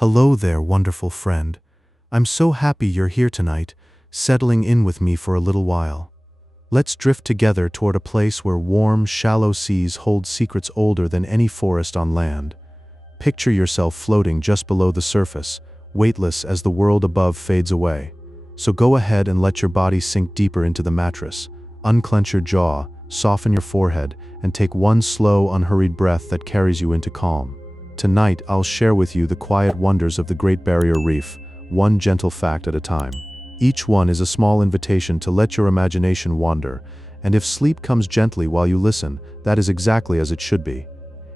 Hello there, wonderful friend. I'm so happy you're here tonight, settling in with me for a little while. Let's drift together toward a place where warm, shallow seas hold secrets older than any forest on land. Picture yourself floating just below the surface, weightless as the world above fades away. So go ahead and let your body sink deeper into the mattress. Unclench your jaw, soften your forehead, and take one slow, unhurried breath that carries you into calm. Tonight, I'll share with you the quiet wonders of the Great Barrier Reef, one gentle fact at a time. Each one is a small invitation to let your imagination wander, and if sleep comes gently while you listen, that is exactly as it should be.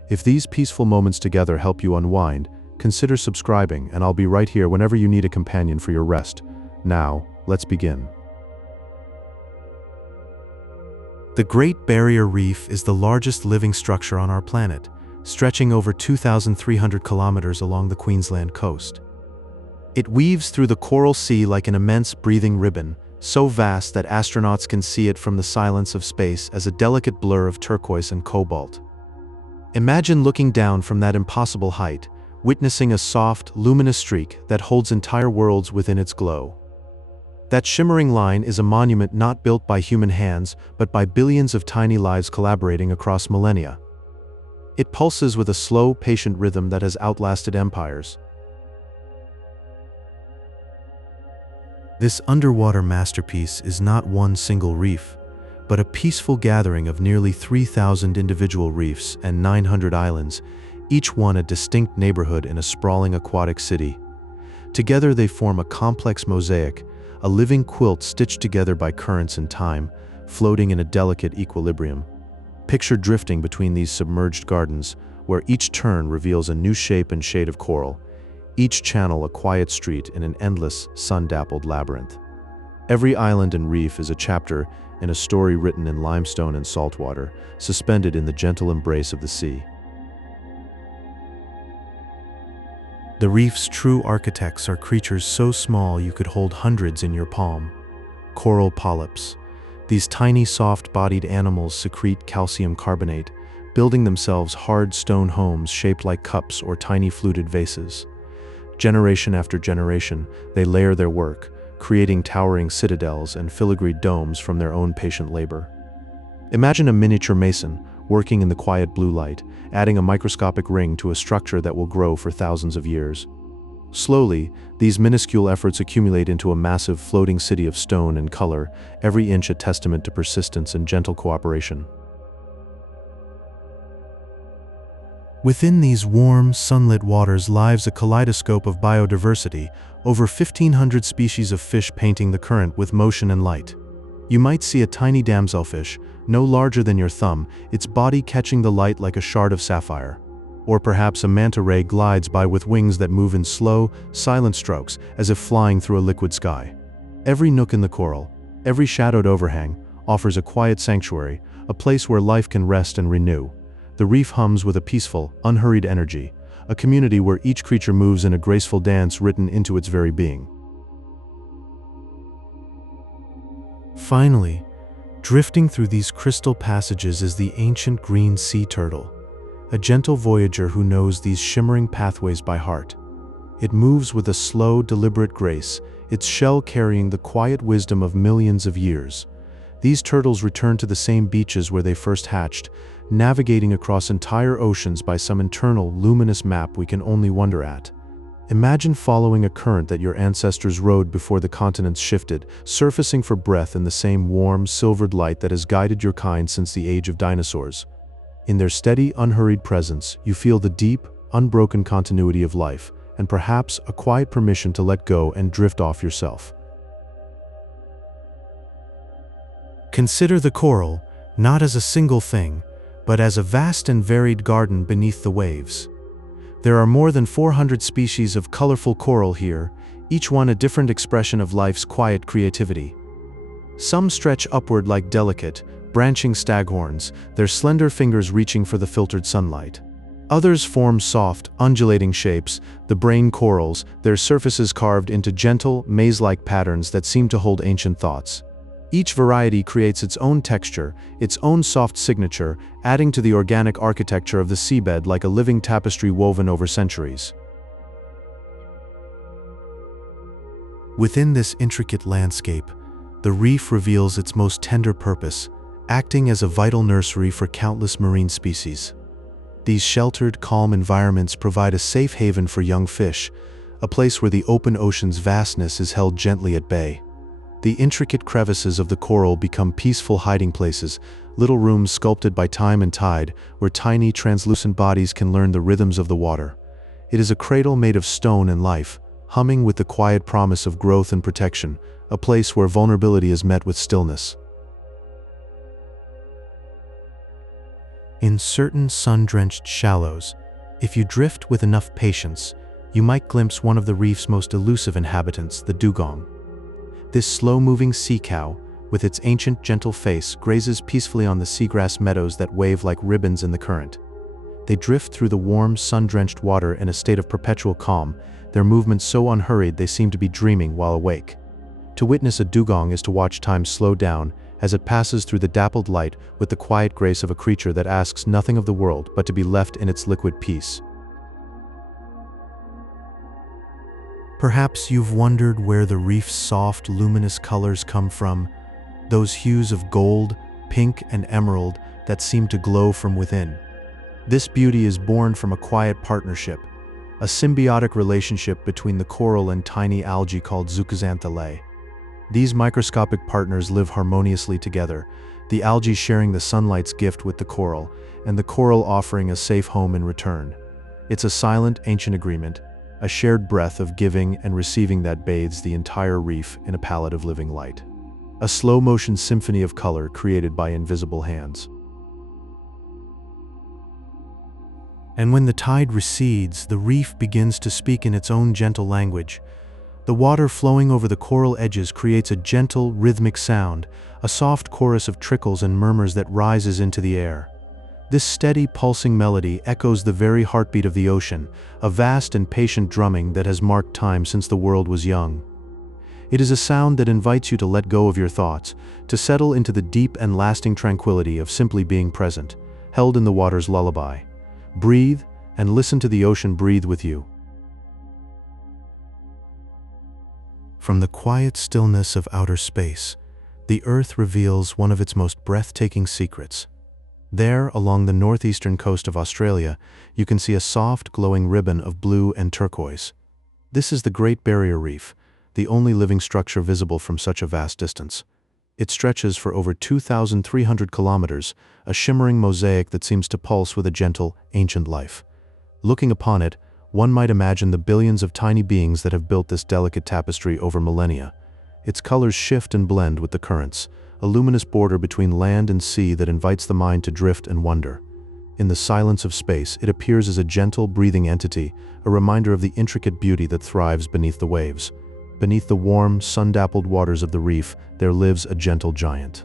If these peaceful moments together help you unwind, consider subscribing, and I'll be right here whenever you need a companion for your rest. Now, let's begin. The Great Barrier Reef is the largest living structure on our planet, stretching over 2,300 kilometers along the Queensland coast. It weaves through the coral sea like an immense breathing ribbon, so vast that astronauts can see it from the silence of space as a delicate blur of turquoise and cobalt. Imagine looking down from that impossible height, witnessing a soft, luminous streak that holds entire worlds within its glow. That shimmering line is a monument not built by human hands, but by billions of tiny lives collaborating across millennia. It pulses with a slow, patient rhythm that has outlasted empires. This underwater masterpiece is not one single reef, but a peaceful gathering of nearly 3,000 individual reefs and 900 islands, each one a distinct neighborhood in a sprawling aquatic city. Together they form a complex mosaic, a living quilt stitched together by currents and time, floating in a delicate equilibrium. Picture drifting between these submerged gardens, where each turn reveals a new shape and shade of coral, each channel a quiet street in an endless, sun-dappled labyrinth. Every island and reef is a chapter in a story written in limestone and saltwater, suspended in the gentle embrace of the sea. The reef's true architects are creatures so small you could hold hundreds in your palm. Coral polyps. These tiny, soft-bodied animals secrete calcium carbonate, building themselves hard stone homes shaped like cups or tiny fluted vases. Generation after generation, they layer their work, creating towering citadels and filigreed domes from their own patient labor. Imagine a miniature mason, working in the quiet blue light, adding a microscopic ring to a structure that will grow for thousands of years. Slowly, these minuscule efforts accumulate into a massive floating city of stone and color, every inch a testament to persistence and gentle cooperation. Within these warm, sunlit waters lives a kaleidoscope of biodiversity, over 1,500 species of fish painting the current with motion and light. You might see a tiny damselfish, no larger than your thumb, its body catching the light like a shard of sapphire. Or perhaps a manta ray glides by with wings that move in slow, silent strokes, as if flying through a liquid sky. Every nook in the coral, every shadowed overhang, offers a quiet sanctuary, a place where life can rest and renew. The reef hums with a peaceful, unhurried energy, a community where each creature moves in a graceful dance written into its very being. Finally, drifting through these crystal passages is the ancient green sea turtle, a gentle voyager who knows these shimmering pathways by heart. It moves with a slow, deliberate grace, its shell carrying the quiet wisdom of millions of years. These turtles return to the same beaches where they first hatched, navigating across entire oceans by some internal, luminous map we can only wonder at. Imagine following a current that your ancestors rode before the continents shifted, surfacing for breath in the same warm, silvered light that has guided your kind since the age of dinosaurs. In their steady, unhurried presence, you feel the deep, unbroken continuity of life, and perhaps a quiet permission to let go and drift off yourself. Consider the coral, not as a single thing, but as a vast and varied garden beneath the waves. There are more than 400 species of colorful coral here, each one a different expression of life's quiet creativity. Some stretch upward like delicate, branching staghorns, their slender fingers reaching for the filtered sunlight. Others form soft, undulating shapes, the brain corals, their surfaces carved into gentle, maze-like patterns that seem to hold ancient thoughts. Each variety creates its own texture, its own soft signature, adding to the organic architecture of the seabed like a living tapestry woven over centuries. Within this intricate landscape, the reef reveals its most tender purpose, acting as a vital nursery for countless marine species. These sheltered, calm environments provide a safe haven for young fish, a place where the open ocean's vastness is held gently at bay. The intricate crevices of the coral become peaceful hiding places, little rooms sculpted by time and tide, where tiny, translucent bodies can learn the rhythms of the water. It is a cradle made of stone and life, humming with the quiet promise of growth and protection, a place where vulnerability is met with stillness. In certain sun-drenched shallows, if you drift with enough patience, you might glimpse one of the reef's most elusive inhabitants, the dugong. This slow-moving sea cow, with its ancient, gentle face, grazes peacefully on the seagrass meadows that wave like ribbons in the current. They drift through the warm, sun-drenched water in a state of perpetual calm, their movements so unhurried they seem to be dreaming while awake. To witness a dugong is to watch time slow down as it passes through the dappled light with the quiet grace of a creature that asks nothing of the world but to be left in its liquid peace. Perhaps you've wondered where the reef's soft, luminous colors come from, those hues of gold, pink, and emerald that seem to glow from within. This beauty is born from a quiet partnership, a symbiotic relationship between the coral and tiny algae called zooxanthellae. These microscopic partners live harmoniously together, the algae sharing the sunlight's gift with the coral, and the coral offering a safe home in return. It's a silent, ancient agreement, a shared breath of giving and receiving that bathes the entire reef in a palette of living light. A slow-motion symphony of color created by invisible hands. And when the tide recedes, the reef begins to speak in its own gentle language. The water flowing over the coral edges creates a gentle, rhythmic sound, a soft chorus of trickles and murmurs that rises into the air. This steady, pulsing melody echoes the very heartbeat of the ocean, a vast and patient drumming that has marked time since the world was young. It is a sound that invites you to let go of your thoughts, to settle into the deep and lasting tranquility of simply being present, held in the water's lullaby. Breathe, and listen to the ocean breathe with you. From the quiet stillness of outer space, the Earth reveals one of its most breathtaking secrets. There, along the northeastern coast of Australia, you can see a soft, glowing ribbon of blue and turquoise. This is the Great Barrier Reef, the only living structure visible from such a vast distance. It stretches for over 2,300 kilometers, a shimmering mosaic that seems to pulse with a gentle, ancient life. Looking upon it, one might imagine the billions of tiny beings that have built this delicate tapestry over millennia. Its colors shift and blend with the currents, a luminous border between land and sea that invites the mind to drift and wonder. In the silence of space, it appears as a gentle, breathing entity, a reminder of the intricate beauty that thrives beneath the waves. Beneath the warm, sun-dappled waters of the reef, there lives a gentle giant.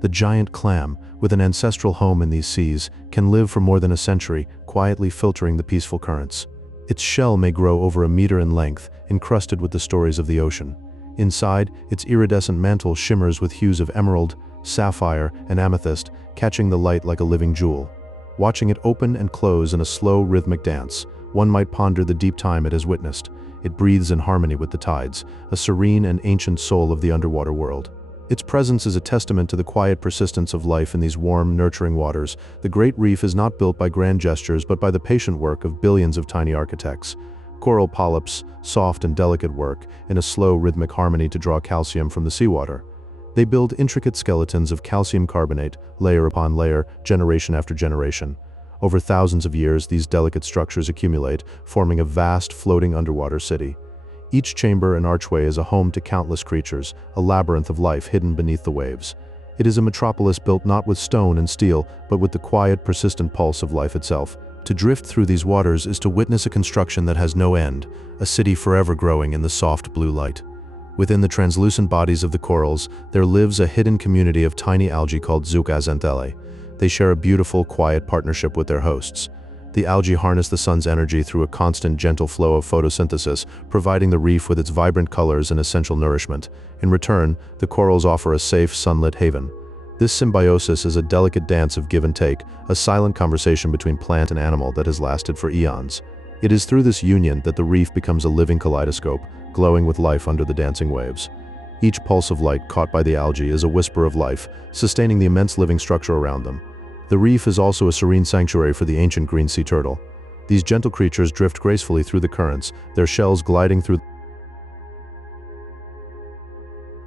The giant clam, with an ancestral home in these seas, can live for more than a century, quietly filtering the peaceful currents. Its shell may grow over a meter in length, encrusted with the stories of the ocean. Inside, its iridescent mantle shimmers with hues of emerald, sapphire, and amethyst, catching the light like a living jewel. Watching it open and close in a slow, rhythmic dance, one might ponder the deep time it has witnessed. It breathes in harmony with the tides, a serene and ancient soul of the underwater world. Its presence is a testament to the quiet persistence of life in these warm, nurturing waters. The Great Reef is not built by grand gestures but by the patient work of billions of tiny architects. Coral polyps, soft and delicate work, in a slow, rhythmic harmony to draw calcium from the seawater. They build intricate skeletons of calcium carbonate, layer upon layer, generation after generation. Over thousands of years, these delicate structures accumulate, forming a vast, floating underwater city. Each chamber and archway is a home to countless creatures, a labyrinth of life hidden beneath the waves. It is a metropolis built not with stone and steel, but with the quiet, persistent pulse of life itself. To drift through these waters is to witness a construction that has no end, a city forever growing in the soft blue light. Within the translucent bodies of the corals, there lives a hidden community of tiny algae called zooxanthellae. They share a beautiful, quiet partnership with their hosts. The algae harness the sun's energy through a constant, gentle flow of photosynthesis, providing the reef with its vibrant colors and essential nourishment. In return, the corals offer a safe, sunlit haven. This symbiosis is a delicate dance of give and take, a silent conversation between plant and animal that has lasted for eons. It is through this union that the reef becomes a living kaleidoscope, glowing with life under the dancing waves. Each pulse of light caught by the algae is a whisper of life, sustaining the immense living structure around them. The reef is also a serene sanctuary for the ancient green sea turtle. These gentle creatures drift gracefully through the currents, their shells gliding through.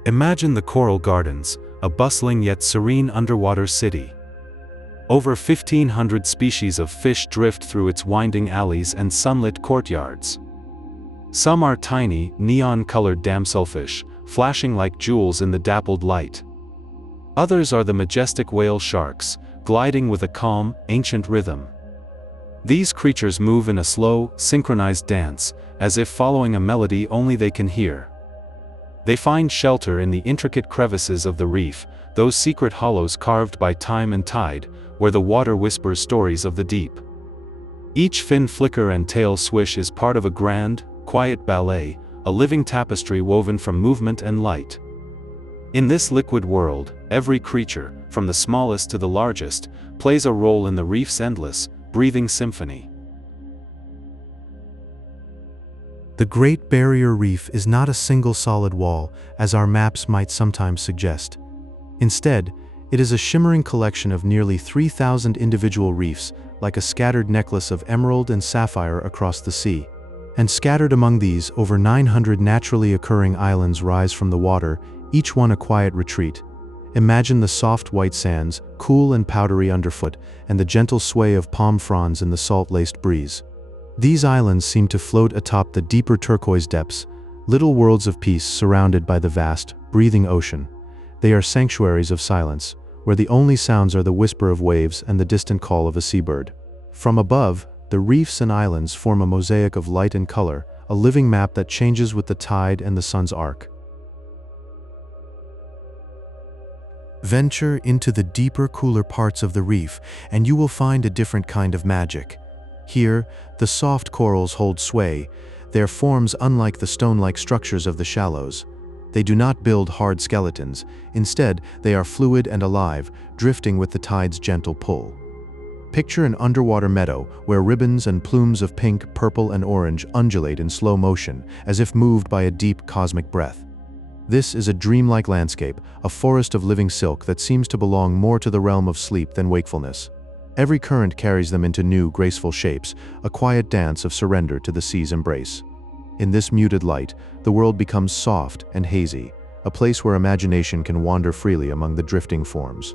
Imagine the coral gardens, a bustling yet serene underwater city. Over 1,500 species of fish drift through its winding alleys and sunlit courtyards. Some are tiny, neon-colored damselfish, flashing like jewels in the dappled light. Others are the majestic whale sharks, gliding with a calm, ancient rhythm. These creatures move in a slow, synchronized dance, as if following a melody only they can hear. They find shelter in the intricate crevices of the reef, those secret hollows carved by time and tide, where the water whispers stories of the deep. Each fin flicker and tail swish is part of a grand, quiet ballet, a living tapestry woven from movement and light. In this liquid world, every creature, from the smallest to the largest, plays a role in the reef's endless, breathing symphony. The Great Barrier Reef is not a single solid wall, as our maps might sometimes suggest. Instead, it is a shimmering collection of nearly 3,000 individual reefs, like a scattered necklace of emerald and sapphire across the sea. And scattered among these, over 900 naturally occurring islands rise from the water, each one a quiet retreat. Imagine the soft white sands, cool and powdery underfoot, and the gentle sway of palm fronds in the salt-laced breeze. These islands seem to float atop the deeper turquoise depths, little worlds of peace surrounded by the vast, breathing ocean. They are sanctuaries of silence, where the only sounds are the whisper of waves and the distant call of a seabird. From above, the reefs and islands form a mosaic of light and color, a living map that changes with the tide and the sun's arc. Venture into the deeper, cooler parts of the reef, and you will find a different kind of magic. Here, the soft corals hold sway, their forms unlike the stone-like structures of the shallows. They do not build hard skeletons. Instead, they are fluid and alive, drifting with the tide's gentle pull. Picture an underwater meadow where ribbons and plumes of pink, purple, and orange undulate in slow motion, as if moved by a deep cosmic breath. This is a dreamlike landscape, a forest of living silk that seems to belong more to the realm of sleep than wakefulness. Every current carries them into new, graceful shapes, a quiet dance of surrender to the sea's embrace. In this muted light, the world becomes soft and hazy, a place where imagination can wander freely among the drifting forms.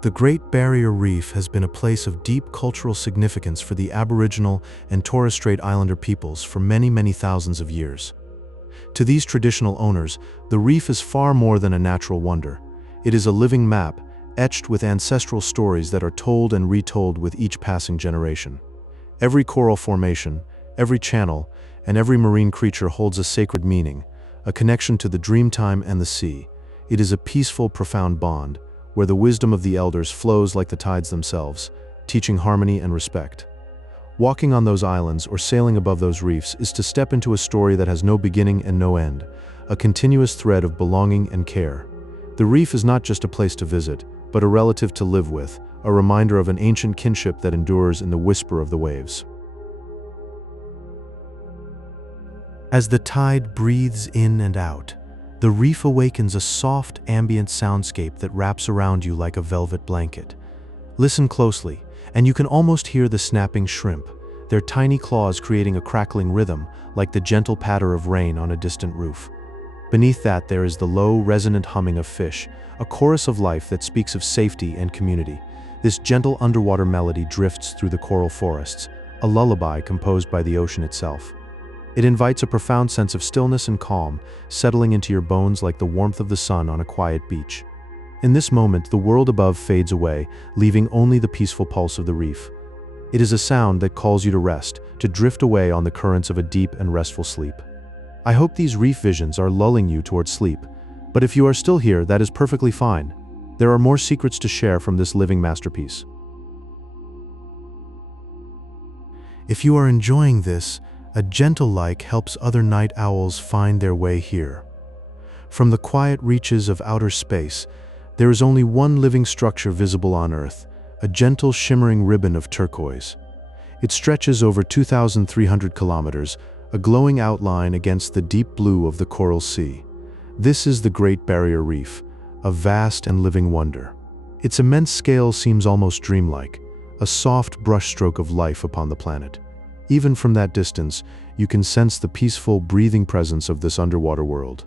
The Great Barrier Reef has been a place of deep cultural significance for the Aboriginal and Torres Strait Islander peoples for many, many thousands of years. To these traditional owners, the reef is far more than a natural wonder. It is a living map, etched with ancestral stories that are told and retold with each passing generation. Every coral formation, every channel, and every marine creature holds a sacred meaning, a connection to the dreamtime and the sea. It is a peaceful, profound bond, where the wisdom of the elders flows like the tides themselves, teaching harmony and respect. Walking on those islands or sailing above those reefs is to step into a story that has no beginning and no end, a continuous thread of belonging and care. The reef is not just a place to visit, but a relative to live with, a reminder of an ancient kinship that endures in the whisper of the waves. As the tide breathes in and out, the reef awakens a soft, ambient soundscape that wraps around you like a velvet blanket. Listen closely, and you can almost hear the snapping shrimp, their tiny claws creating a crackling rhythm, like the gentle patter of rain on a distant roof. Beneath that, there is the low, resonant humming of fish, a chorus of life that speaks of safety and community. This gentle underwater melody drifts through the coral forests, a lullaby composed by the ocean itself. It invites a profound sense of stillness and calm, settling into your bones like the warmth of the sun on a quiet beach. In this moment, the world above fades away, leaving only the peaceful pulse of the reef. It is a sound that calls you to rest, to drift away on the currents of a deep and restful sleep. I hope these reef visions are lulling you towards sleep, but if you are still here, that is perfectly fine. There are more secrets to share from this living masterpiece. If you are enjoying this, a gentle like helps other night owls find their way here. From the quiet reaches of outer space, there is only one living structure visible on Earth, a gentle shimmering ribbon of turquoise. It stretches over 2,300 kilometers, a glowing outline against the deep blue of the coral sea. This is the Great Barrier Reef, a vast and living wonder. Its immense scale seems almost dreamlike, a soft brushstroke of life upon the planet. Even from that distance, you can sense the peaceful, breathing presence of this underwater world.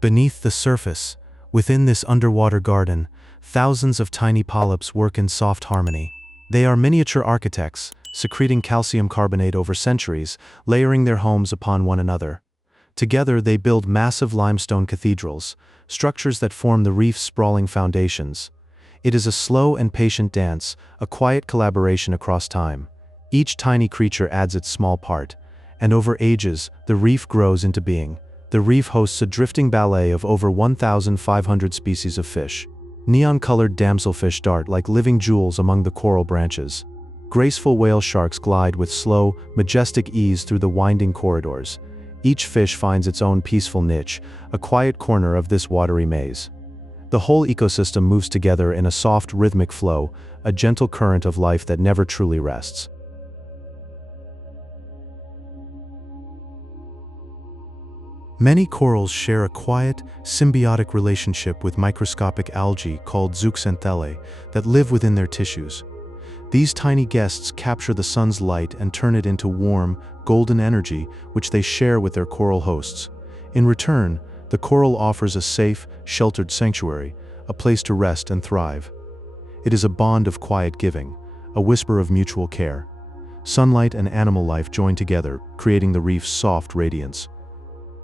Beneath the surface, within this underwater garden, thousands of tiny polyps work in soft harmony. They are miniature architects, secreting calcium carbonate over centuries, layering their homes upon one another. Together they build massive limestone cathedrals, structures that form the reef's sprawling foundations. It is a slow and patient dance, a quiet collaboration across time. Each tiny creature adds its small part, and over ages, the reef grows into being. The reef hosts a drifting ballet of over 1,500 species of fish. Neon-colored damselfish dart like living jewels among the coral branches. Graceful whale sharks glide with slow, majestic ease through the winding corridors. Each fish finds its own peaceful niche, a quiet corner of this watery maze. The whole ecosystem moves together in a soft, rhythmic flow, a gentle current of life that never truly rests. Many corals share a quiet, symbiotic relationship with microscopic algae called zooxanthellae that live within their tissues. These tiny guests capture the sun's light and turn it into warm, golden energy which they share with their coral hosts. In return, the coral offers a safe, sheltered sanctuary, a place to rest and thrive. It is a bond of quiet giving, a whisper of mutual care. Sunlight and animal life join together, creating the reef's soft radiance.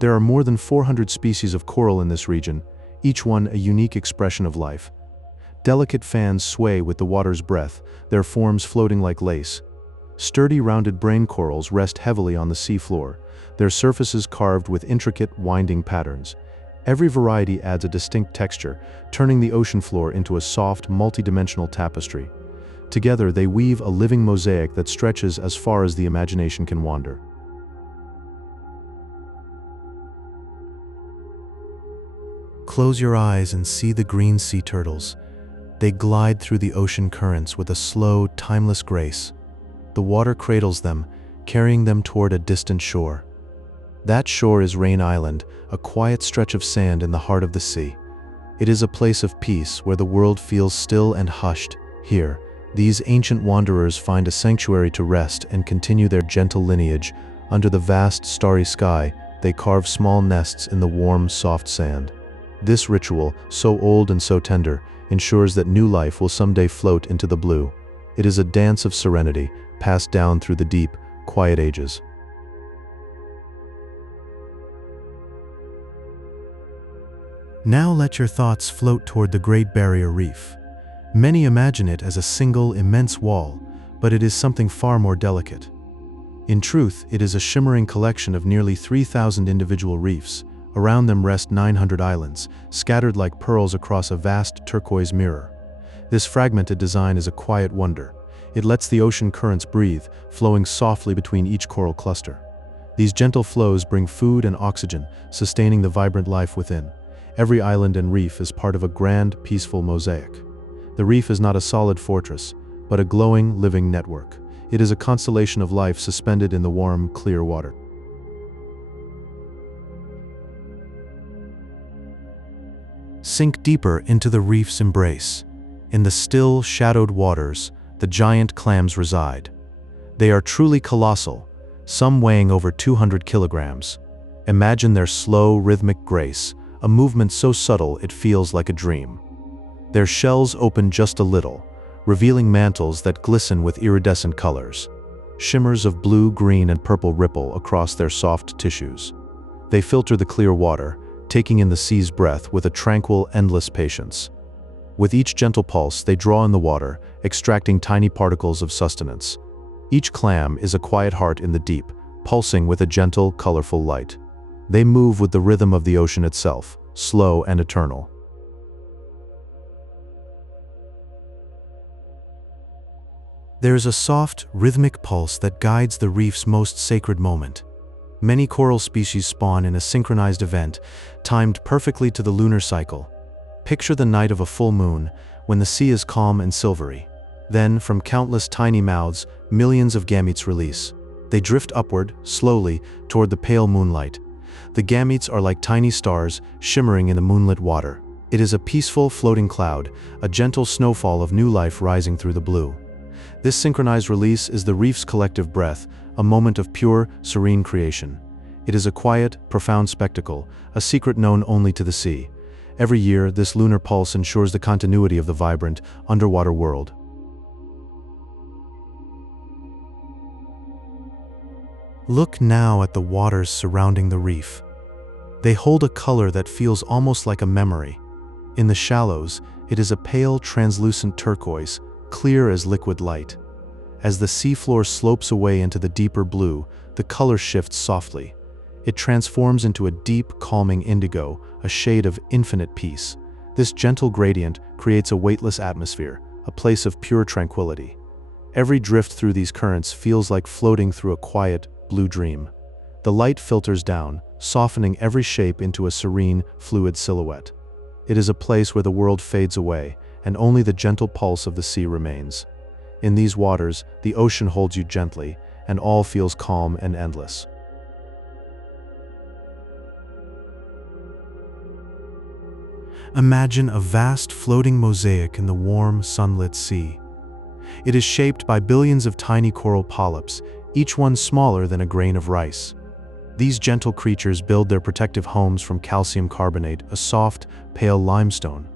There are more than 400 species of coral in this region, each one a unique expression of life. Delicate fans sway with the water's breath, their forms floating like lace. Sturdy rounded brain corals rest heavily on the seafloor, their surfaces carved with intricate, winding patterns. Every variety adds a distinct texture, turning the ocean floor into a soft, multidimensional tapestry. Together they weave a living mosaic that stretches as far as the imagination can wander. Close your eyes and see the green sea turtles. They glide through the ocean currents with a slow, timeless grace. The water cradles them, carrying them toward a distant shore. That shore is Rain Island, a quiet stretch of sand in the heart of the sea. It is a place of peace where the world feels still and hushed. Here, these ancient wanderers find a sanctuary to rest and continue their gentle lineage. Under the vast, starry sky, they carve small nests in the warm, soft sand. This ritual, so old and so tender, ensures that new life will someday float into the blue. It is a dance of serenity, passed down through the deep, quiet ages. Now let your thoughts float toward the Great Barrier Reef. Many imagine it as a single, immense wall, but it is something far more delicate. In truth, it is a shimmering collection of nearly 3,000 individual reefs. Around them rest 900 islands, scattered like pearls across a vast turquoise mirror. This fragmented design is a quiet wonder. It lets the ocean currents breathe, flowing softly between each coral cluster. These gentle flows bring food and oxygen, sustaining the vibrant life within. Every island and reef is part of a grand, peaceful mosaic. The reef is not a solid fortress, but a glowing, living network. It is a constellation of life suspended in the warm, clear water. Sink deeper into the reef's embrace. In the still, shadowed waters, the giant clams reside. They are truly colossal, some weighing over 200 kilograms. Imagine their slow, rhythmic grace, a movement so subtle it feels like a dream. Their shells open just a little, revealing mantles that glisten with iridescent colors. Shimmers of blue, green, and purple ripple across their soft tissues. They filter the clear water, taking in the sea's breath with a tranquil, endless patience. With each gentle pulse, they draw in the water, extracting tiny particles of sustenance. Each clam is a quiet heart in the deep, pulsing with a gentle, colorful light. They move with the rhythm of the ocean itself, slow and eternal. There is a soft, rhythmic pulse that guides the reef's most sacred moment. Many coral species spawn in a synchronized event, timed perfectly to the lunar cycle. Picture the night of a full moon, when the sea is calm and silvery. Then, from countless tiny mouths, millions of gametes release. They drift upward, slowly, toward the pale moonlight. The gametes are like tiny stars, shimmering in the moonlit water. It is a peaceful, floating cloud, a gentle snowfall of new life rising through the blue. This synchronized release is the reef's collective breath, a moment of pure, serene creation. It is a quiet, profound spectacle, a secret known only to the sea. Every year, this lunar pulse ensures the continuity of the vibrant, underwater world. Look now at the waters surrounding the reef. They hold a color that feels almost like a memory. In the shallows, it is a pale, translucent turquoise, clear as liquid light. As the seafloor slopes away into the deeper blue, the color shifts softly. It transforms into a deep, calming indigo, a shade of infinite peace. This gentle gradient creates a weightless atmosphere, a place of pure tranquility. Every drift through these currents feels like floating through a quiet, blue dream. The light filters down, softening every shape into a serene, fluid silhouette. It is a place where the world fades away, and only the gentle pulse of the sea remains. In these waters, the ocean holds you gently, and all feels calm and endless. Imagine a vast floating mosaic in the warm, sunlit sea. It is shaped by billions of tiny coral polyps, each one smaller than a grain of rice. These gentle creatures build their protective homes from calcium carbonate, a soft, pale limestone.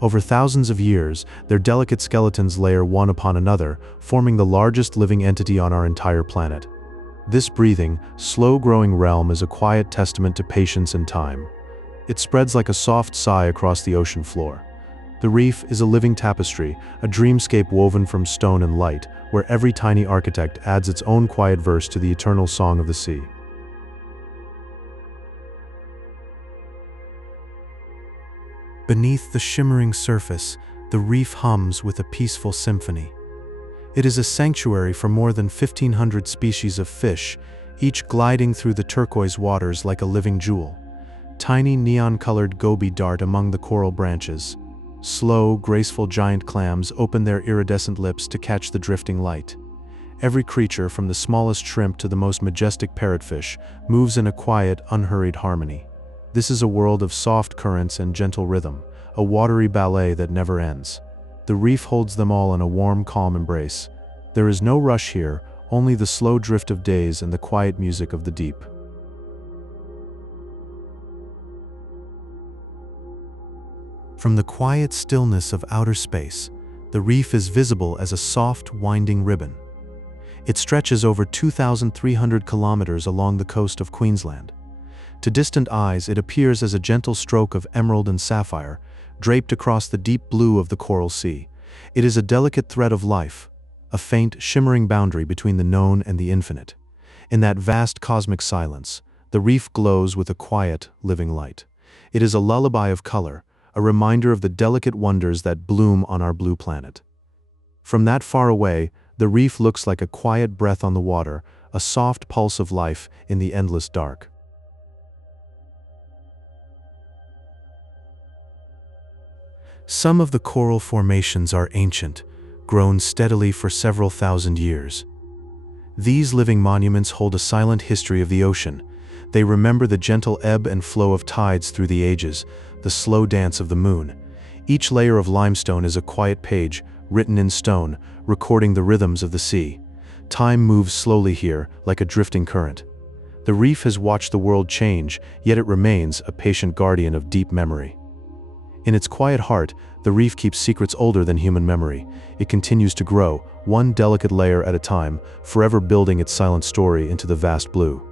Over thousands of years, their delicate skeletons layer one upon another, forming the largest living entity on our entire planet. This breathing, slow-growing realm is a quiet testament to patience and time. It spreads like a soft sigh across the ocean floor. The reef is a living tapestry, a dreamscape woven from stone and light, where every tiny architect adds its own quiet verse to the eternal song of the sea. Beneath the shimmering surface, the reef hums with a peaceful symphony. It is a sanctuary for more than 1,500 species of fish, each gliding through the turquoise waters like a living jewel. Tiny neon-colored goby dart among the coral branches. Slow, graceful giant clams open their iridescent lips to catch the drifting light. Every creature, from the smallest shrimp to the most majestic parrotfish, moves in a quiet, unhurried harmony. This is a world of soft currents and gentle rhythm, a watery ballet that never ends. The reef holds them all in a warm, calm embrace. There is no rush here, only the slow drift of days and the quiet music of the deep. From the quiet stillness of outer space, the reef is visible as a soft, winding ribbon. It stretches over 2,300 kilometers along the coast of Queensland. To distant eyes, it appears as a gentle stroke of emerald and sapphire, draped across the deep blue of the coral sea. It is a delicate thread of life, a faint, shimmering boundary between the known and the infinite. In that vast cosmic silence, the reef glows with a quiet, living light. It is a lullaby of color, a reminder of the delicate wonders that bloom on our blue planet. From that far away, the reef looks like a quiet breath on the water, a soft pulse of life in the endless dark. Some of the coral formations are ancient, grown steadily for several thousand years. These living monuments hold a silent history of the ocean. They remember the gentle ebb and flow of tides through the ages, the slow dance of the moon. Each layer of limestone is a quiet page, written in stone, recording the rhythms of the sea. Time moves slowly here, like a drifting current. The reef has watched the world change, yet it remains a patient guardian of deep memory. In its quiet heart, the reef keeps secrets older than human memory. It continues to grow, one delicate layer at a time, forever building its silent story into the vast blue.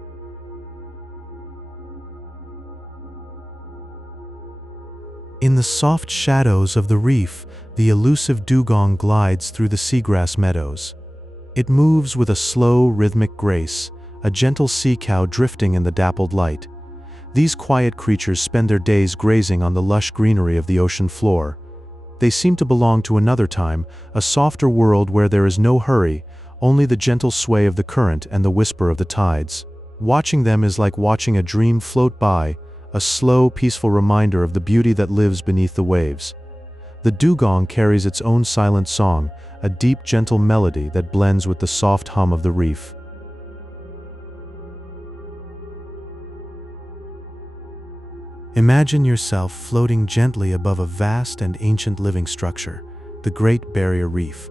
In the soft shadows of the reef, the elusive dugong glides through the seagrass meadows. It moves with a slow, rhythmic grace, a gentle sea cow drifting in the dappled light. These quiet creatures spend their days grazing on the lush greenery of the ocean floor. They seem to belong to another time, a softer world where there is no hurry, only the gentle sway of the current and the whisper of the tides. Watching them is like watching a dream float by, a slow, peaceful reminder of the beauty that lives beneath the waves. The dugong carries its own silent song, a deep, gentle melody that blends with the soft hum of the reef. Imagine yourself floating gently above a vast and ancient living structure, the Great Barrier Reef.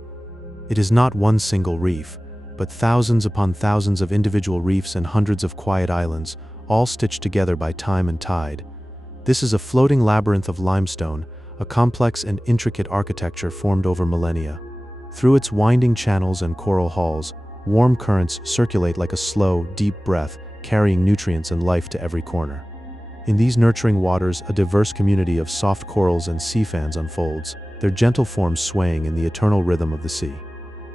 It is not one single reef, but thousands upon thousands of individual reefs and hundreds of quiet islands, all stitched together by time and tide. This is a floating labyrinth of limestone, a complex and intricate architecture formed over millennia. Through its winding channels and coral halls, warm currents circulate like a slow, deep breath, carrying nutrients and life to every corner. In these nurturing waters, a diverse community of soft corals and sea fans unfolds, their gentle forms swaying in the eternal rhythm of the sea.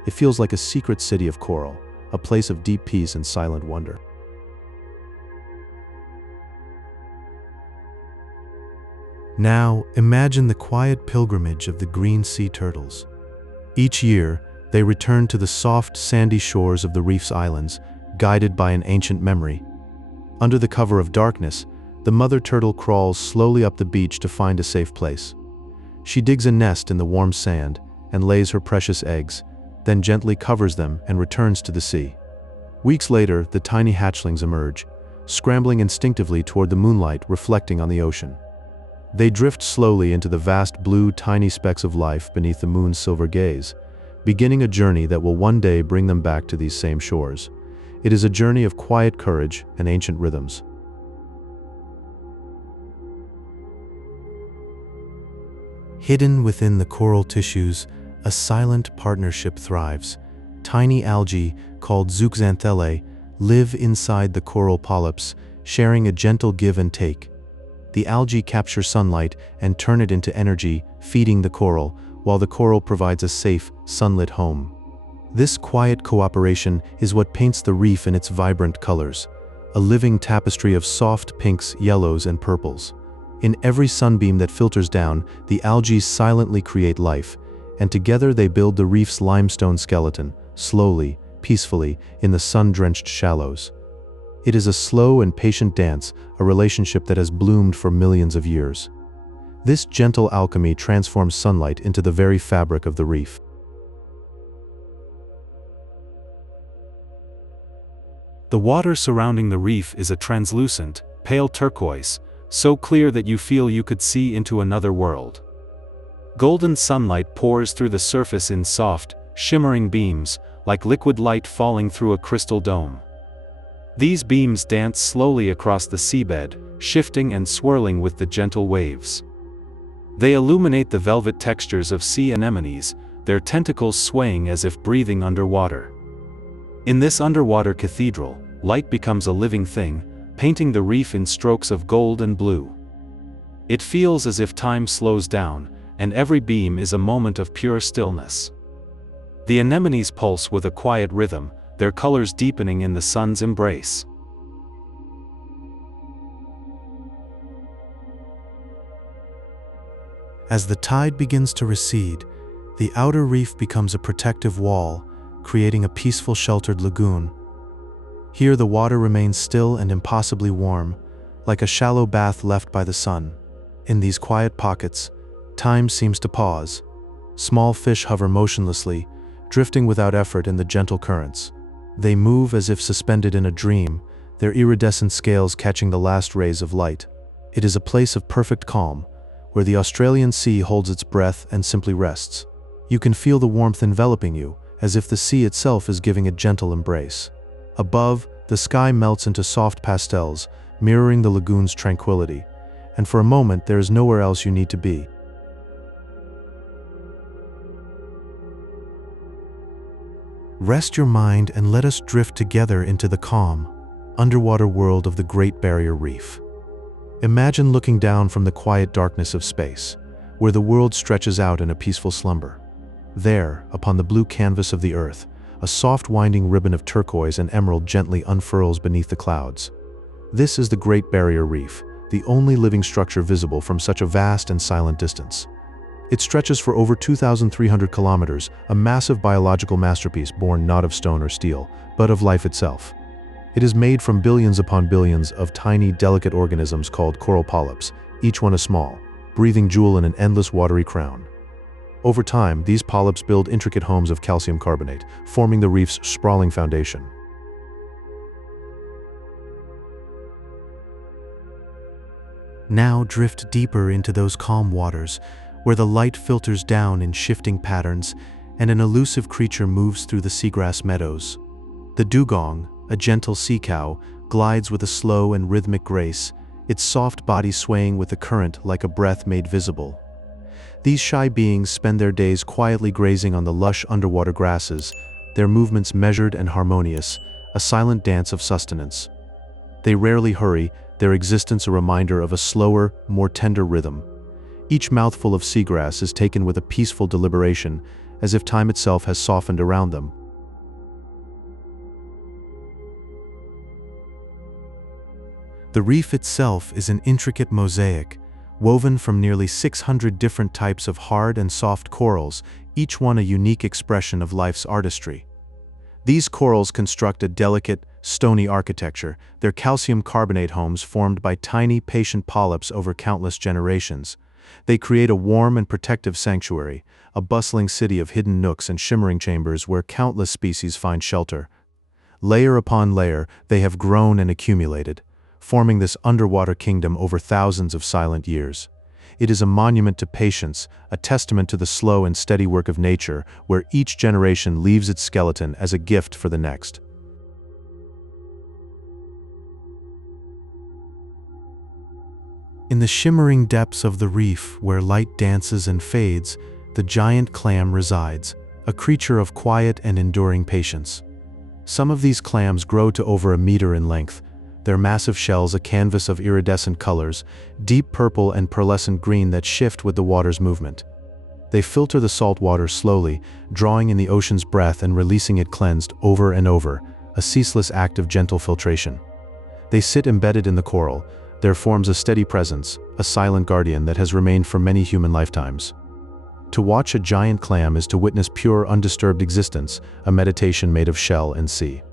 It feels like a secret city of coral, a place of deep peace and silent wonder. Now, imagine the quiet pilgrimage of the green sea turtles. Each year, they return to the soft, sandy shores of the reef's islands, guided by an ancient memory. Under the cover of darkness, the mother turtle crawls slowly up the beach to find a safe place. She digs a nest in the warm sand and lays her precious eggs, then gently covers them and returns to the sea. Weeks later, the tiny hatchlings emerge, scrambling instinctively toward the moonlight reflecting on the ocean. They drift slowly into the vast blue, tiny specks of life beneath the moon's silver gaze, beginning a journey that will one day bring them back to these same shores. It is a journey of quiet courage and ancient rhythms. Hidden within the coral tissues, a silent partnership thrives. Tiny algae, called zooxanthellae, live inside the coral polyps, sharing a gentle give and take. The algae capture sunlight and turn it into energy, feeding the coral, while the coral provides a safe, sunlit home. This quiet cooperation is what paints the reef in its vibrant colors, a living tapestry of soft pinks, yellows, and purples. In every sunbeam that filters down, the algae silently create life, and together they build the reef's limestone skeleton, slowly, peacefully, in the sun-drenched shallows. It is a slow and patient dance, a relationship that has bloomed for millions of years. This gentle alchemy transforms sunlight into the very fabric of the reef. The water surrounding the reef is a translucent, pale turquoise, so clear that you feel you could see into another world. Golden sunlight pours through the surface in soft, shimmering beams, like liquid light falling through a crystal dome. These beams dance slowly across the seabed, shifting and swirling with the gentle waves. They illuminate the velvet textures of sea anemones, their tentacles swaying as if breathing underwater. In this underwater cathedral, light becomes a living thing, painting the reef in strokes of gold and blue. It feels as if time slows down, and every beam is a moment of pure stillness. The anemones pulse with a quiet rhythm, their colors deepening in the sun's embrace. As the tide begins to recede, the outer reef becomes a protective wall, creating a peaceful, sheltered lagoon. Here the water remains still and impossibly warm, like a shallow bath left by the sun. In these quiet pockets, time seems to pause. Small fish hover motionlessly, drifting without effort in the gentle currents. They move as if suspended in a dream, their iridescent scales catching the last rays of light. It is a place of perfect calm, where the Australian sea holds its breath and simply rests. You can feel the warmth enveloping you, as if the sea itself is giving a gentle embrace. Above, the sky melts into soft pastels, mirroring the lagoon's tranquility, and for a moment there is nowhere else you need to be. Rest your mind and let us drift together into the calm, underwater world of the Great Barrier Reef. Imagine looking down from the quiet darkness of space, where the world stretches out in a peaceful slumber. There, upon the blue canvas of the earth, a soft winding ribbon of turquoise and emerald gently unfurls beneath the clouds. This is the Great Barrier Reef, the only living structure visible from such a vast and silent distance. It stretches for over 2,300 kilometers, a massive biological masterpiece born not of stone or steel, but of life itself. It is made from billions upon billions of tiny, delicate organisms called coral polyps, each one a small, breathing jewel in an endless watery crown. Over time, these polyps build intricate homes of calcium carbonate, forming the reef's sprawling foundation. Now drift deeper into those calm waters, where the light filters down in shifting patterns and an elusive creature moves through the seagrass meadows. The dugong, a gentle sea cow, glides with a slow and rhythmic grace, its soft body swaying with the current like a breath made visible. These shy beings spend their days quietly grazing on the lush underwater grasses, their movements measured and harmonious, a silent dance of sustenance. They rarely hurry, their existence a reminder of a slower, more tender rhythm. Each mouthful of seagrass is taken with a peaceful deliberation, as if time itself has softened around them. The reef itself is an intricate mosaic, woven from nearly 600 different types of hard and soft corals, each one a unique expression of life's artistry. These corals construct a delicate, stony architecture, their calcium carbonate homes formed by tiny, patient polyps over countless generations. They create a warm and protective sanctuary, a bustling city of hidden nooks and shimmering chambers where countless species find shelter. Layer upon layer, they have grown and accumulated, forming this underwater kingdom over thousands of silent years. It is a monument to patience, a testament to the slow and steady work of nature, where each generation leaves its skeleton as a gift for the next. In the shimmering depths of the reef, where light dances and fades, the giant clam resides, a creature of quiet and enduring patience. Some of these clams grow to over a meter in length, their massive shells a canvas of iridescent colors, deep purple and pearlescent green that shift with the water's movement. They filter the salt water slowly, drawing in the ocean's breath and releasing it cleansed over and over, a ceaseless act of gentle filtration. They sit embedded in the coral, there forms a steady presence, a silent guardian that has remained for many human lifetimes. To watch a giant clam is to witness pure, undisturbed existence, a meditation made of shell and sea.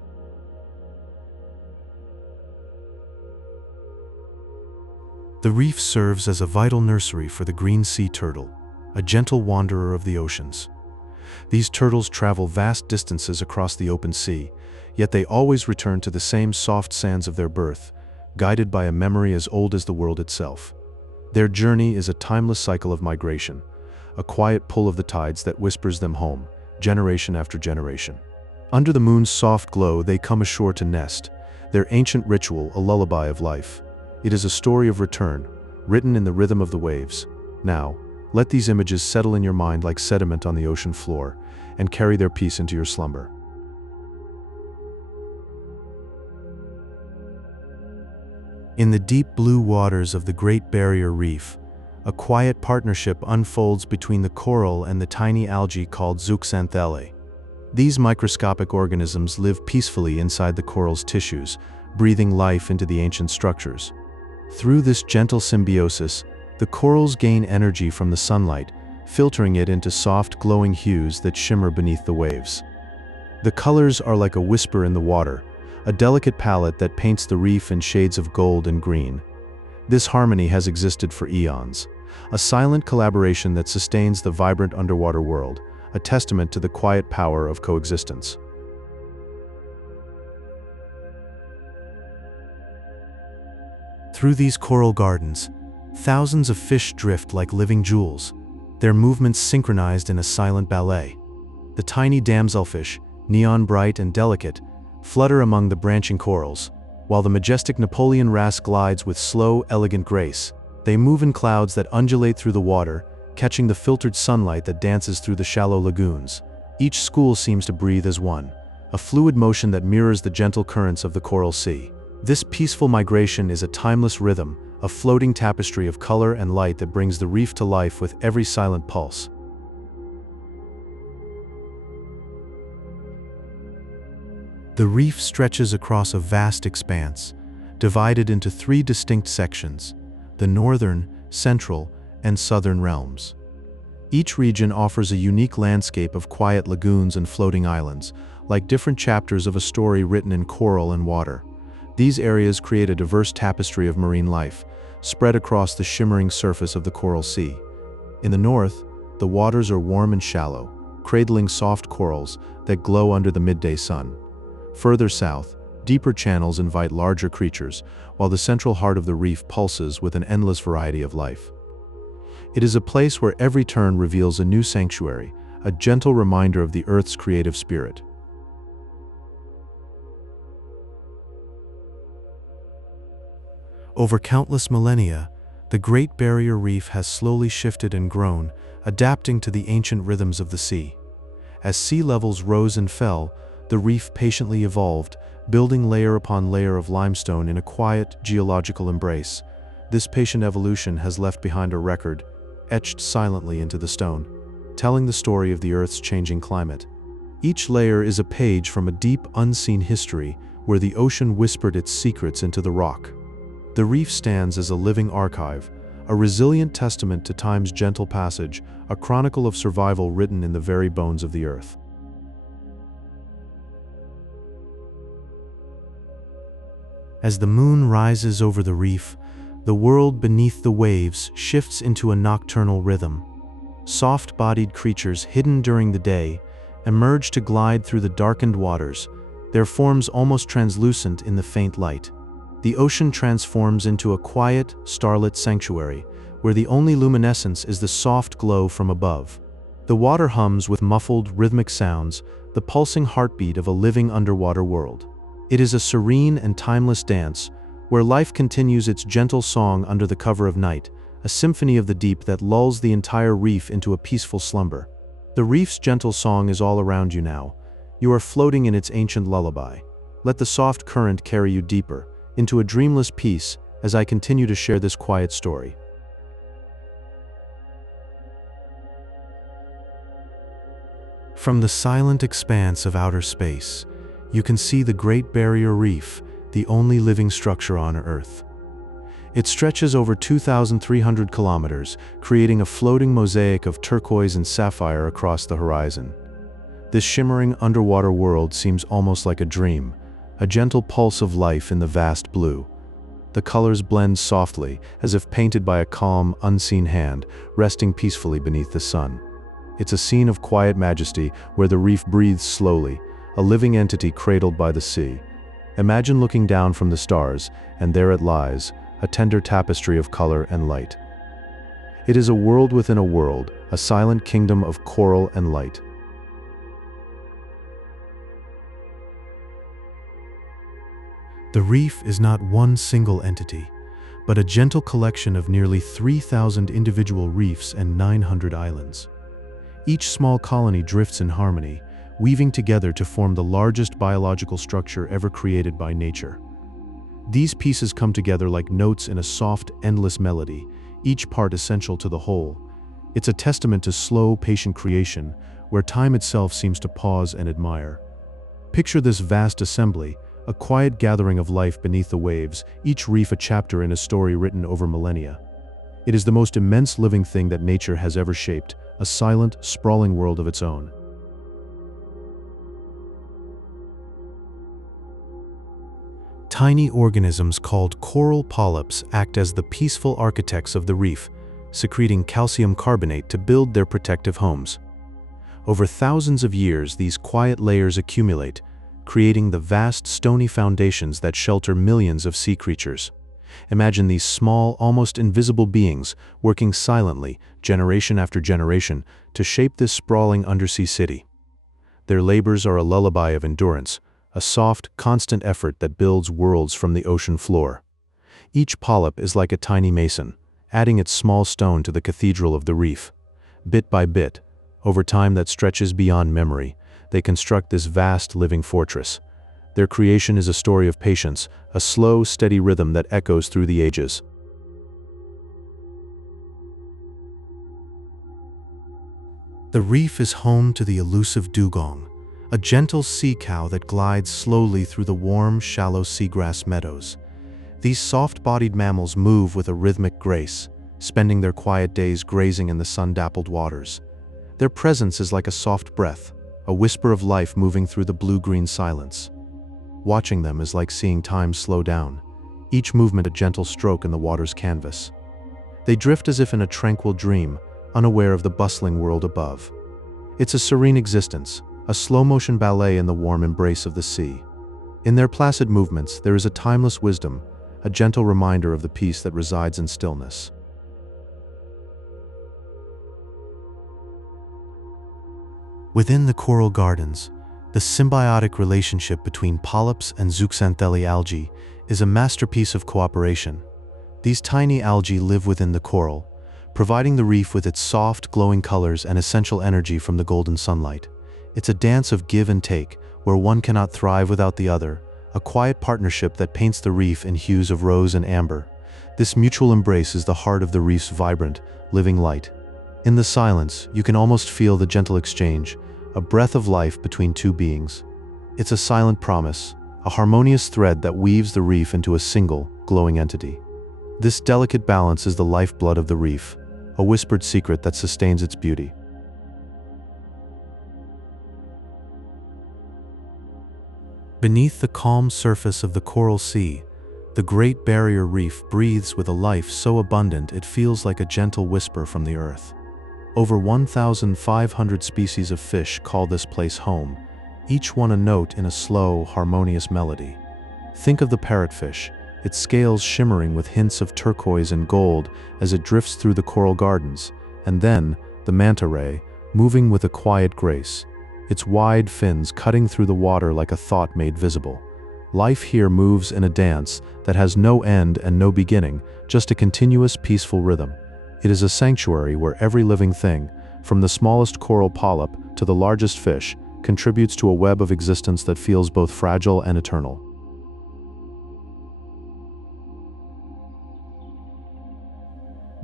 The reef serves as a vital nursery for the green sea turtle, a gentle wanderer of the oceans. These turtles travel vast distances across the open sea, yet they always return to the same soft sands of their birth, guided by a memory as old as the world itself. Their journey is a timeless cycle of migration, a quiet pull of the tides that whispers them home, generation after generation. Under the moon's soft glow, they come ashore to nest, their ancient ritual a lullaby of life. It is a story of return, written in the rhythm of the waves. Now, let these images settle in your mind like sediment on the ocean floor, and carry their peace into your slumber. In the deep blue waters of the Great Barrier Reef, a quiet partnership unfolds between the coral and the tiny algae called zooxanthellae. These microscopic organisms live peacefully inside the coral's tissues, breathing life into the ancient structures. Through this gentle symbiosis, the corals gain energy from the sunlight, filtering it into soft, glowing hues that shimmer beneath the waves. The colors are like a whisper in the water, a delicate palette that paints the reef in shades of gold and green. This harmony has existed for eons, a silent collaboration that sustains the vibrant underwater world, a testament to the quiet power of coexistence. Through these coral gardens, thousands of fish drift like living jewels, their movements synchronized in a silent ballet. The tiny damselfish, neon bright and delicate, flutter among the branching corals, while the majestic Napoleon wrasse glides with slow, elegant grace. They move in clouds that undulate through the water, catching the filtered sunlight that dances through the shallow lagoons. Each school seems to breathe as one, a fluid motion that mirrors the gentle currents of the coral sea. This peaceful migration is a timeless rhythm, a floating tapestry of color and light that brings the reef to life with every silent pulse. The reef stretches across a vast expanse, divided into three distinct sections: the northern, central, and southern realms. Each region offers a unique landscape of quiet lagoons and floating islands, like different chapters of a story written in coral and water. These areas create a diverse tapestry of marine life, spread across the shimmering surface of the Coral Sea. In the north, the waters are warm and shallow, cradling soft corals that glow under the midday sun. Further south, deeper channels invite larger creatures, while the central heart of the reef pulses with an endless variety of life. It is a place where every turn reveals a new sanctuary, a gentle reminder of the Earth's creative spirit. Over countless millennia, the Great Barrier Reef has slowly shifted and grown, adapting to the ancient rhythms of the sea. As sea levels rose and fell, the reef patiently evolved, building layer upon layer of limestone in a quiet, geological embrace. This patient evolution has left behind a record, etched silently into the stone, telling the story of the Earth's changing climate. Each layer is a page from a deep, unseen history where the ocean whispered its secrets into the rock. The reef stands as a living archive, a resilient testament to time's gentle passage, a chronicle of survival written in the very bones of the Earth. As the moon rises over the reef, the world beneath the waves shifts into a nocturnal rhythm. Soft-bodied creatures hidden during the day emerge to glide through the darkened waters, their forms almost translucent in the faint light. The ocean transforms into a quiet, starlit sanctuary, where the only luminescence is the soft glow from above. The water hums with muffled, rhythmic sounds, the pulsing heartbeat of a living underwater world. It is a serene and timeless dance, where life continues its gentle song under the cover of night, a symphony of the deep that lulls the entire reef into a peaceful slumber. The reef's gentle song is all around you now. You are floating in its ancient lullaby. Let the soft current carry you deeper, into a dreamless peace, as I continue to share this quiet story. From the silent expanse of outer space, you can see the Great Barrier Reef, the only living structure on Earth. It stretches over 2,300 kilometers, creating a floating mosaic of turquoise and sapphire across the horizon. This shimmering underwater world seems almost like a dream, a gentle pulse of life in the vast blue. The colors blend softly, as if painted by a calm, unseen hand, resting peacefully beneath the sun. It's a scene of quiet majesty where the reef breathes slowly, a living entity cradled by the sea. Imagine looking down from the stars, and there it lies, a tender tapestry of color and light. It is a world within a world, a silent kingdom of coral and light. The reef is not one single entity, but a gentle collection of nearly 3,000 individual reefs and 900 islands. Each small colony drifts in harmony, weaving together to form the largest biological structure ever created by nature. These pieces come together like notes in a soft, endless melody, each part essential to the whole. It's a testament to slow, patient creation, where time itself seems to pause and admire. Picture this vast assembly, a quiet gathering of life beneath the waves, each reef a chapter in a story written over millennia. It is the most immense living thing that nature has ever shaped, a silent, sprawling world of its own. Tiny organisms called coral polyps act as the peaceful architects of the reef, secreting calcium carbonate to build their protective homes. Over thousands of years, these quiet layers accumulate, creating the vast stony foundations that shelter millions of sea creatures. Imagine these small, almost invisible beings working silently, generation after generation, to shape this sprawling undersea city. Their labors are a lullaby of endurance, a soft, constant effort that builds worlds from the ocean floor. Each polyp is like a tiny mason, adding its small stone to the cathedral of the reef. Bit by bit, over time that stretches beyond memory, they construct this vast living fortress. Their creation is a story of patience, a slow, steady rhythm that echoes through the ages. The reef is home to the elusive dugong, a gentle sea cow that glides slowly through the warm, shallow seagrass meadows. These soft-bodied mammals move with a rhythmic grace, spending their quiet days grazing in the sun-dappled waters. Their presence is like a soft breath, a whisper of life moving through the blue-green silence. Watching them is like seeing time slow down, each movement a gentle stroke in the water's canvas. They drift as if in a tranquil dream, unaware of the bustling world above. It's a serene existence, a slow-motion ballet in the warm embrace of the sea. In their placid movements, there is a timeless wisdom, a gentle reminder of the peace that resides in stillness. Within the coral gardens, the symbiotic relationship between polyps and zooxanthellae algae is a masterpiece of cooperation. These tiny algae live within the coral, providing the reef with its soft, glowing colors and essential energy from the golden sunlight. It's a dance of give and take, where one cannot thrive without the other, a quiet partnership that paints the reef in hues of rose and amber. This mutual embrace is the heart of the reef's vibrant, living light. In the silence, you can almost feel the gentle exchange, a breath of life between two beings. It's a silent promise, a harmonious thread that weaves the reef into a single, glowing entity. This delicate balance is the lifeblood of the reef, a whispered secret that sustains its beauty. Beneath the calm surface of the coral sea, the Great Barrier Reef breathes with a life so abundant it feels like a gentle whisper from the earth. Over 1,500 species of fish call this place home, each one a note in a slow, harmonious melody. Think of the parrotfish, its scales shimmering with hints of turquoise and gold as it drifts through the coral gardens, and then the manta ray, moving with a quiet grace, its wide fins cutting through the water like a thought made visible. Life here moves in a dance that has no end and no beginning, just a continuous, peaceful rhythm. It is a sanctuary where every living thing, from the smallest coral polyp to the largest fish, contributes to a web of existence that feels both fragile and eternal.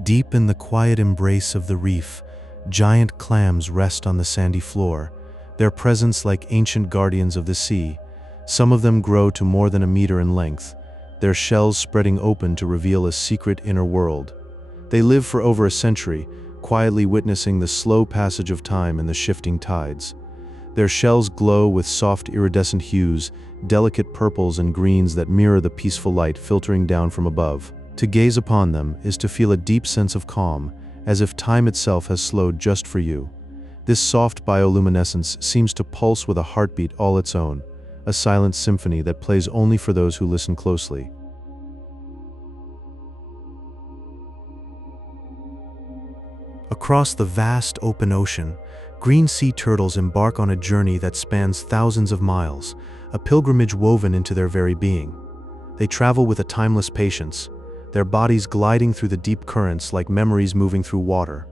Deep in the quiet embrace of the reef, giant clams rest on the sandy floor, their presence like ancient guardians of the sea. Some of them grow to more than a meter in length, their shells spreading open to reveal a secret inner world. They live for over a century, quietly witnessing the slow passage of time and the shifting tides. Their shells glow with soft iridescent hues, delicate purples and greens that mirror the peaceful light filtering down from above. To gaze upon them is to feel a deep sense of calm, as if time itself has slowed just for you. This soft bioluminescence seems to pulse with a heartbeat all its own, a silent symphony that plays only for those who listen closely. Across the vast open ocean, green sea turtles embark on a journey that spans thousands of miles, a pilgrimage woven into their very being. They travel with a timeless patience, their bodies gliding through the deep currents like memories moving through water.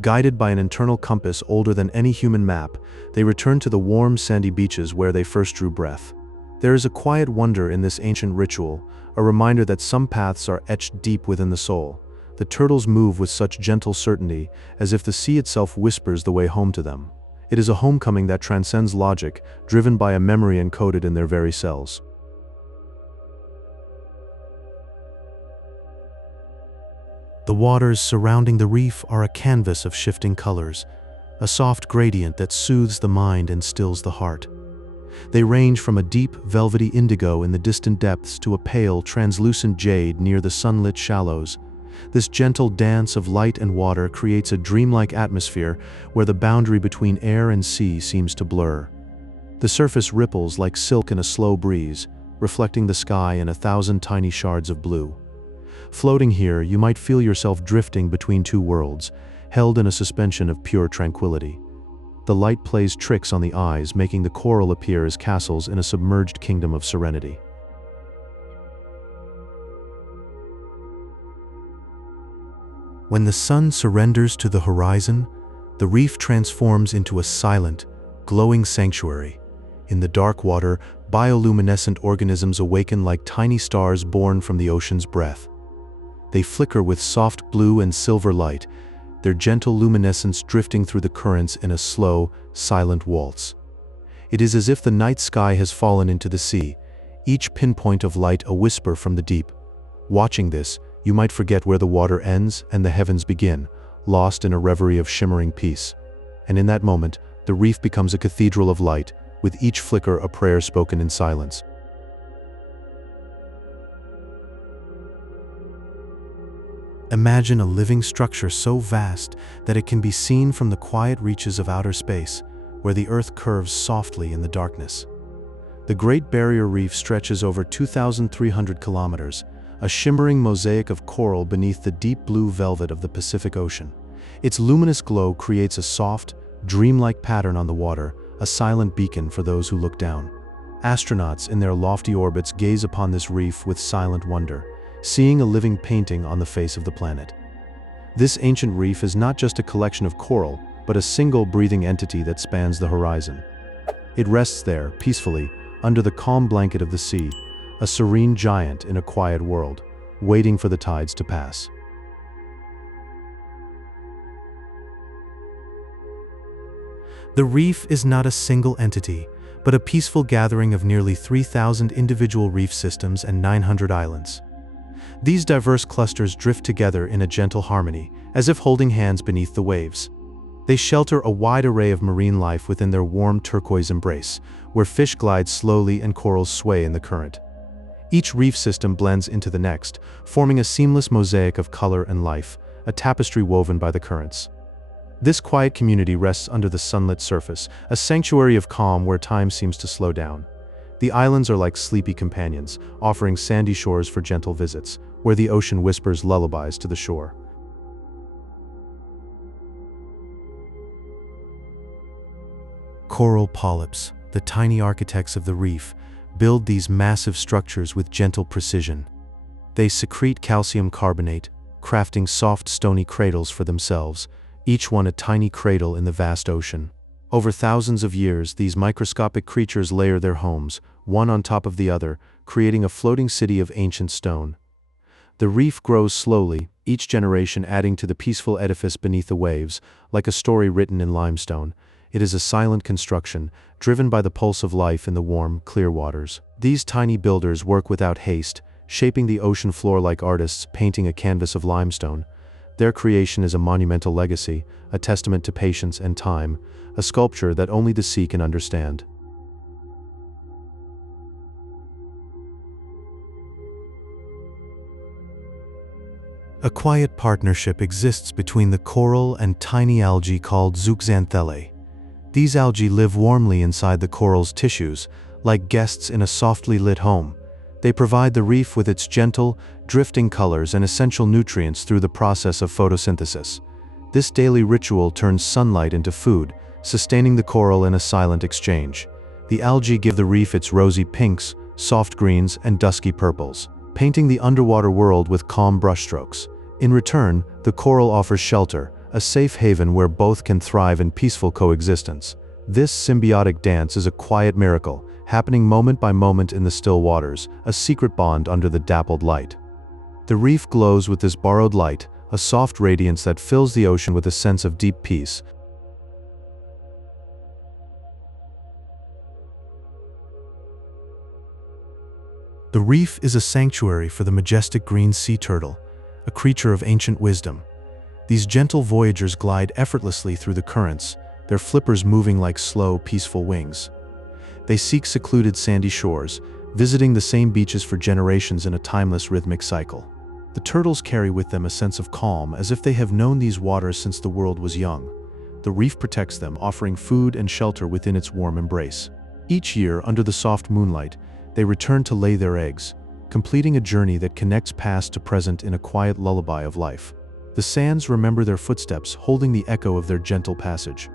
Guided by an internal compass older than any human map, they return to the warm sandy beaches where they first drew breath. There is a quiet wonder in this ancient ritual, a reminder that some paths are etched deep within the soul. The turtles move with such gentle certainty, as if the sea itself whispers the way home to them. It is a homecoming that transcends logic, driven by a memory encoded in their very cells. The waters surrounding the reef are a canvas of shifting colors, a soft gradient that soothes the mind and stills the heart. They range from a deep, velvety indigo in the distant depths to a pale, translucent jade near the sunlit shallows. This gentle dance of light and water creates a dreamlike atmosphere where the boundary between air and sea seems to blur. The surface ripples like silk in a slow breeze, reflecting the sky in 1,000 tiny shards of blue. Floating here, you might feel yourself drifting between two worlds, held in a suspension of pure tranquility. The light plays tricks on the eyes, making the coral appear as castles in a submerged kingdom of serenity. When the sun surrenders to the horizon, the reef transforms into a silent, glowing sanctuary. In the dark water, bioluminescent organisms awaken like tiny stars born from the ocean's breath. They flicker with soft blue and silver light, their gentle luminescence drifting through the currents in a slow, silent waltz. It is as if the night sky has fallen into the sea, each pinpoint of light a whisper from the deep. Watching this, you might forget where the water ends and the heavens begin, lost in a reverie of shimmering peace. And in that moment, the reef becomes a cathedral of light, with each flicker a prayer spoken in silence. Imagine a living structure so vast that it can be seen from the quiet reaches of outer space, where the Earth curves softly in the darkness. The Great Barrier Reef stretches over 2,300 kilometers, a shimmering mosaic of coral beneath the deep blue velvet of the Pacific Ocean. Its luminous glow creates a soft, dreamlike pattern on the water, a silent beacon for those who look down. Astronauts in their lofty orbits gaze upon this reef with silent wonder, seeing a living painting on the face of the planet. This ancient reef is not just a collection of coral, but a single breathing entity that spans the horizon. It rests there, peacefully, under the calm blanket of the sea, a serene giant in a quiet world, waiting for the tides to pass. The reef is not a single entity, but a peaceful gathering of nearly 3,000 individual reef systems and 900 islands. These diverse clusters drift together in a gentle harmony, as if holding hands beneath the waves. They shelter a wide array of marine life within their warm turquoise embrace, where fish glide slowly and corals sway in the current. Each reef system blends into the next, forming a seamless mosaic of color and life, a tapestry woven by the currents. This quiet community rests under the sunlit surface, a sanctuary of calm where time seems to slow down. The islands are like sleepy companions, offering sandy shores for gentle visits, where the ocean whispers lullabies to the shore. Coral polyps, the tiny architects of the reef, build these massive structures with gentle precision. They secrete calcium carbonate, crafting soft stony cradles for themselves, each one a tiny cradle in the vast ocean. Over thousands of years, these microscopic creatures layer their homes, one on top of the other, creating a floating city of ancient stone. The reef grows slowly, each generation adding to the peaceful edifice beneath the waves, like a story written in limestone. It is a silent construction, driven by the pulse of life in the warm, clear waters. These tiny builders work without haste, shaping the ocean floor like artists painting a canvas of limestone. Their creation is a monumental legacy, a testament to patience and time, a sculpture that only the sea can understand. A quiet partnership exists between the coral and tiny algae called zooxanthellae. These algae live warmly inside the coral's tissues, like guests in a softly lit home. They provide the reef with its gentle, drifting colors and essential nutrients through the process of photosynthesis. This daily ritual turns sunlight into food, sustaining the coral in a silent exchange. The algae give the reef its rosy pinks, soft greens, and dusky purples, painting the underwater world with calm brushstrokes. In return, the coral offers shelter, a safe haven where both can thrive in peaceful coexistence. This symbiotic dance is a quiet miracle, happening moment by moment in the still waters, a secret bond under the dappled light. The reef glows with this borrowed light, a soft radiance that fills the ocean with a sense of deep peace. The reef is a sanctuary for the majestic green sea turtle, a creature of ancient wisdom. These gentle voyagers glide effortlessly through the currents, their flippers moving like slow, peaceful wings. They seek secluded sandy shores, visiting the same beaches for generations in a timeless rhythmic cycle. The turtles carry with them a sense of calm, as if they have known these waters since the world was young. The reef protects them, offering food and shelter within its warm embrace. Each year, under the soft moonlight, they return to lay their eggs, completing a journey that connects past to present in a quiet lullaby of life. The sands remember their footsteps, holding the echo of their gentle passage.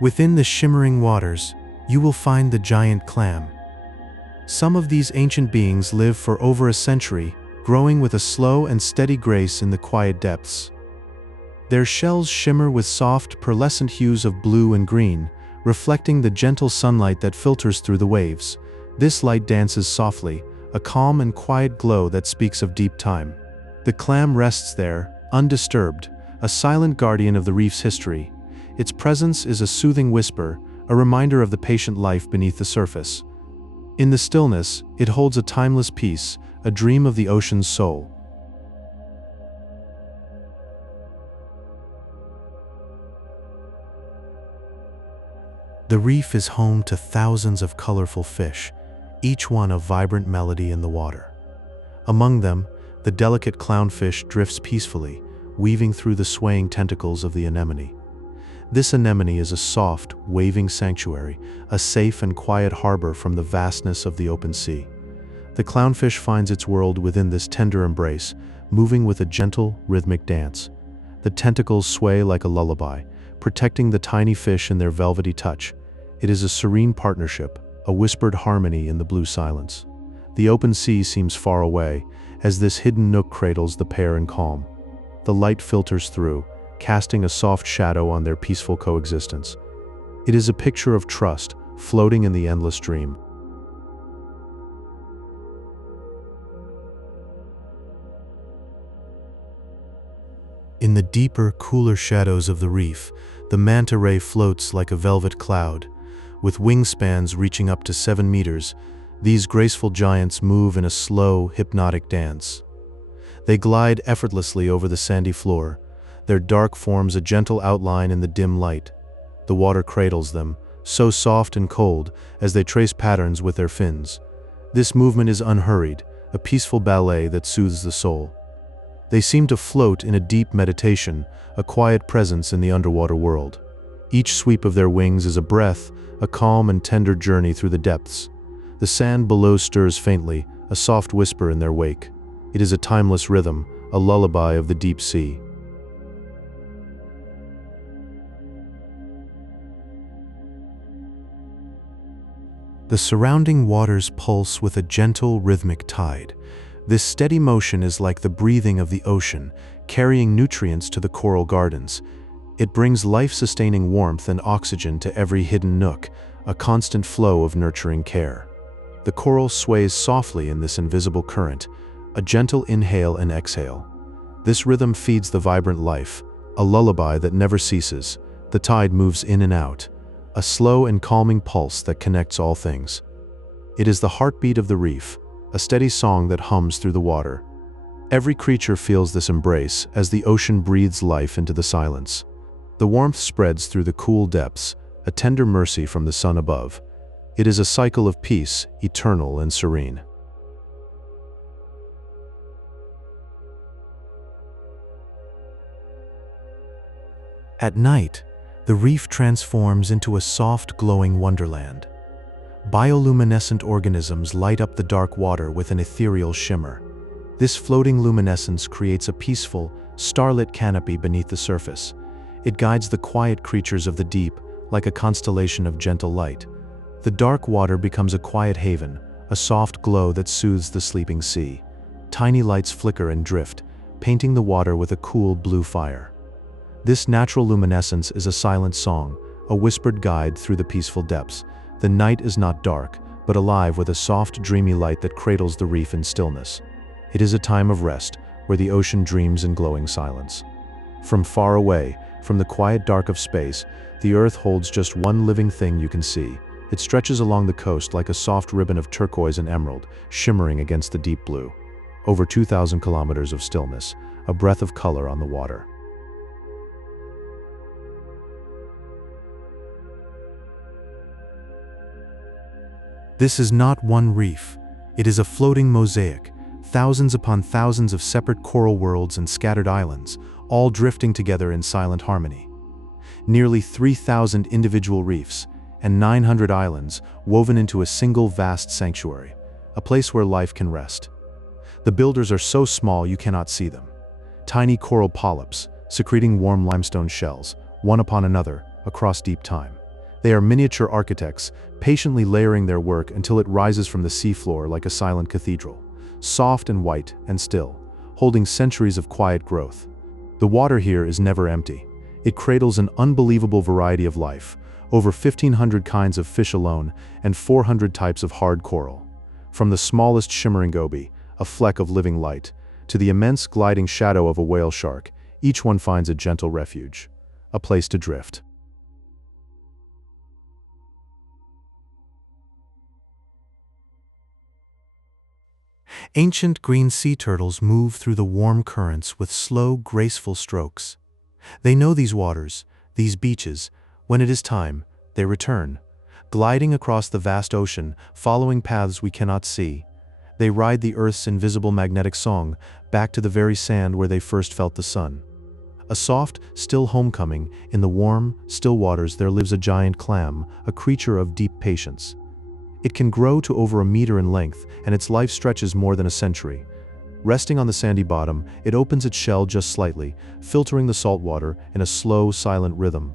Within the shimmering waters, you will find the giant clam. Some of these ancient beings live for over a century, growing with a slow and steady grace in the quiet depths. Their shells shimmer with soft, pearlescent hues of blue and green, reflecting the gentle sunlight that filters through the waves. This light dances softly, a calm and quiet glow that speaks of deep time. The clam rests there, undisturbed, a silent guardian of the reef's history. Its presence is a soothing whisper, a reminder of the patient life beneath the surface. In the stillness, it holds a timeless peace, a dream of the ocean's soul. The reef is home to thousands of colorful fish, each one a vibrant melody in the water. Among them, the delicate clownfish drifts peacefully, weaving through the swaying tentacles of the anemone. This anemone is a soft, waving sanctuary, a safe and quiet harbor from the vastness of the open sea. The clownfish finds its world within this tender embrace, moving with a gentle, rhythmic dance. The tentacles sway like a lullaby, protecting the tiny fish in their velvety touch. It is a serene partnership, a whispered harmony in the blue silence. The open sea seems far away, as this hidden nook cradles the pair in calm. The light filters through, casting a soft shadow on their peaceful coexistence. It is a picture of trust, floating in the endless dream. In the deeper, cooler shadows of the reef, the manta ray floats like a velvet cloud. With wingspans reaching up to 7 meters, these graceful giants move in a slow, hypnotic dance. They glide effortlessly over the sandy floor, their dark forms a gentle outline in the dim light. The water cradles them, so soft and cold, as they trace patterns with their fins. This movement is unhurried, a peaceful ballet that soothes the soul. They seem to float in a deep meditation, a quiet presence in the underwater world. Each sweep of their wings is a breath, a calm and tender journey through the depths. The sand below stirs faintly, a soft whisper in their wake. It is a timeless rhythm, a lullaby of the deep sea. The surrounding waters pulse with a gentle, rhythmic tide. This steady motion is like the breathing of the ocean, carrying nutrients to the coral gardens. It brings life-sustaining warmth and oxygen to every hidden nook, a constant flow of nurturing care. The coral sways softly in this invisible current, a gentle inhale and exhale. This rhythm feeds the vibrant life, a lullaby that never ceases. The tide moves in and out, a slow and calming pulse that connects all things. It is the heartbeat of the reef, a steady song that hums through the water. Every creature feels this embrace as the ocean breathes life into the silence. The warmth spreads through the cool depths, a tender mercy from the sun above. It is a cycle of peace, eternal and serene. At night, the reef transforms into a soft, glowing wonderland. Bioluminescent organisms light up the dark water with an ethereal shimmer. This floating luminescence creates a peaceful, starlit canopy beneath the surface. It guides the quiet creatures of the deep like a constellation of gentle light. The dark water becomes a quiet haven, a soft glow that soothes the sleeping sea. Tiny lights flicker and drift, painting the water with a cool blue fire. This natural luminescence is a silent song, a whispered guide through the peaceful depths. The night is not dark, but alive with a soft, dreamy light that cradles the reef in stillness. It is a time of rest, where the ocean dreams in glowing silence. From far away, from the quiet dark of space, the earth holds just one living thing you can see. It stretches along the coast like a soft ribbon of turquoise and emerald, shimmering against the deep blue. Over 2,000 kilometers of stillness, a breath of color on the water. This is not one reef. It is a floating mosaic, thousands upon thousands of separate coral worlds and scattered islands, all drifting together in silent harmony. Nearly 3,000 individual reefs and 900 islands woven into a single vast sanctuary, a place where life can rest. The builders are so small you cannot see them. Tiny coral polyps, secreting warm limestone shells, one upon another, across deep time. They are miniature architects, patiently layering their work until it rises from the seafloor like a silent cathedral, soft and white and still, holding centuries of quiet growth. The water here is never empty. It cradles an unbelievable variety of life, over 1,500 kinds of fish alone and 400 types of hard coral. From the smallest shimmering goby, a fleck of living light, to the immense gliding shadow of a whale shark, each one finds a gentle refuge, a place to drift. Ancient green sea turtles move through the warm currents with slow, graceful strokes. They know these waters, these beaches. When it is time, They return, gliding across the vast ocean, following paths we cannot see. They ride the Earth's invisible magnetic song back to the very sand where they first felt the sun. A soft, still homecoming. In the warm, still waters there lives a giant clam, a creature of deep patience. It can grow to over a meter in length, and its life stretches more than a century. Resting on the sandy bottom, it opens its shell just slightly, filtering the salt water in a slow, silent rhythm.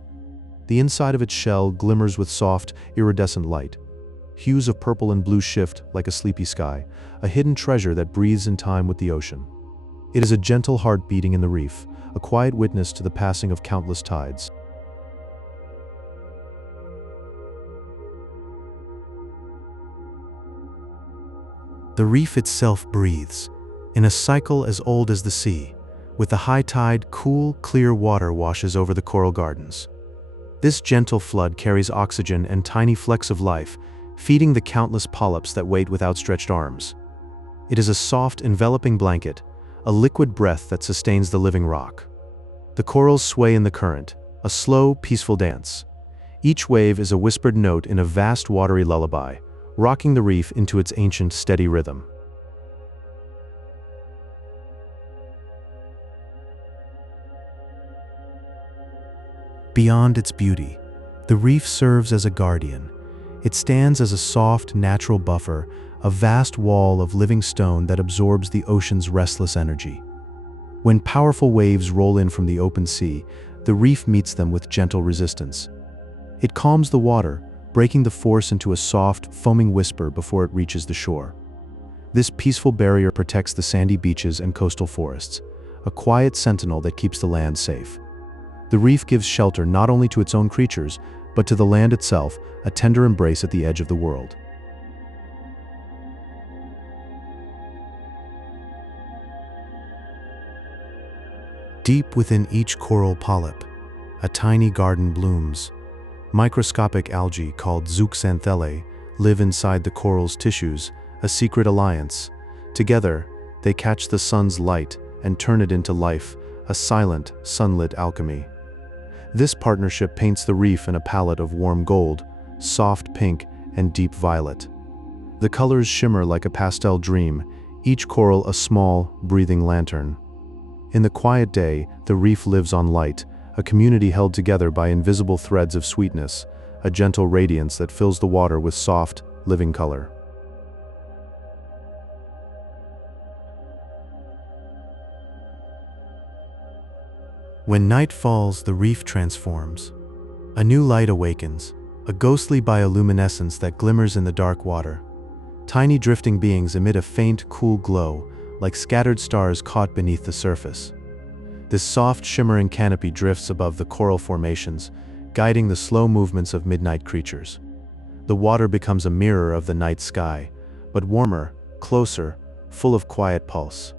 The inside of its shell glimmers with soft, iridescent light. Hues of purple and blue shift like a sleepy sky, a hidden treasure that breathes in time with the ocean. It is a gentle heart beating in the reef, a quiet witness to the passing of countless tides. The reef itself breathes, in a cycle as old as the sea. With the high tide, cool, clear water washes over the coral gardens. This gentle flood carries oxygen and tiny flecks of life, feeding the countless polyps that wait with outstretched arms. It is a soft, enveloping blanket, a liquid breath that sustains the living rock. The corals sway in the current, a slow, peaceful dance. Each wave is a whispered note in a vast watery lullaby, rocking the reef into its ancient, steady rhythm. Beyond its beauty, the reef serves as a guardian. It stands as a soft, natural buffer, a vast wall of living stone that absorbs the ocean's restless energy. When powerful waves roll in from the open sea, the reef meets them with gentle resistance. It calms the water, breaking the force into a soft, foaming whisper before it reaches the shore. This peaceful barrier protects the sandy beaches and coastal forests, a quiet sentinel that keeps the land safe. The reef gives shelter not only to its own creatures, but to the land itself, a tender embrace at the edge of the world. Deep within each coral polyp, a tiny garden blooms. Microscopic algae called zooxanthellae live inside the coral's tissues, a secret alliance. Together, they catch the sun's light and turn it into life, a silent, sunlit alchemy. This partnership paints the reef in a palette of warm gold, soft pink, and deep violet. The colors shimmer like a pastel dream, each coral a small, breathing lantern. In the quiet day, the reef lives on light, a community held together by invisible threads of sweetness, a gentle radiance that fills the water with soft, living color. When night falls, the reef transforms. A new light awakens, a ghostly bioluminescence that glimmers in the dark water. Tiny drifting beings emit a faint, cool glow, like scattered stars caught beneath the surface. This soft, shimmering canopy drifts above the coral formations, guiding the slow movements of midnight creatures. The water becomes a mirror of the night sky, but warmer, closer, full of quiet pulse.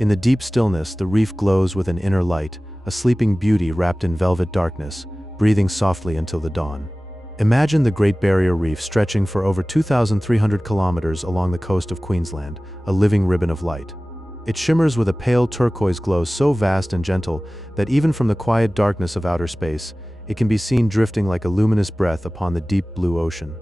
In the deep stillness, the reef glows with an inner light, a sleeping beauty wrapped in velvet darkness, breathing softly until the dawn. Imagine the Great Barrier Reef stretching for over 2,300 kilometers along the coast of Queensland, a living ribbon of light. It shimmers with a pale turquoise glow so vast and gentle that even from the quiet darkness of outer space, it can be seen drifting like a luminous breath upon the deep blue ocean.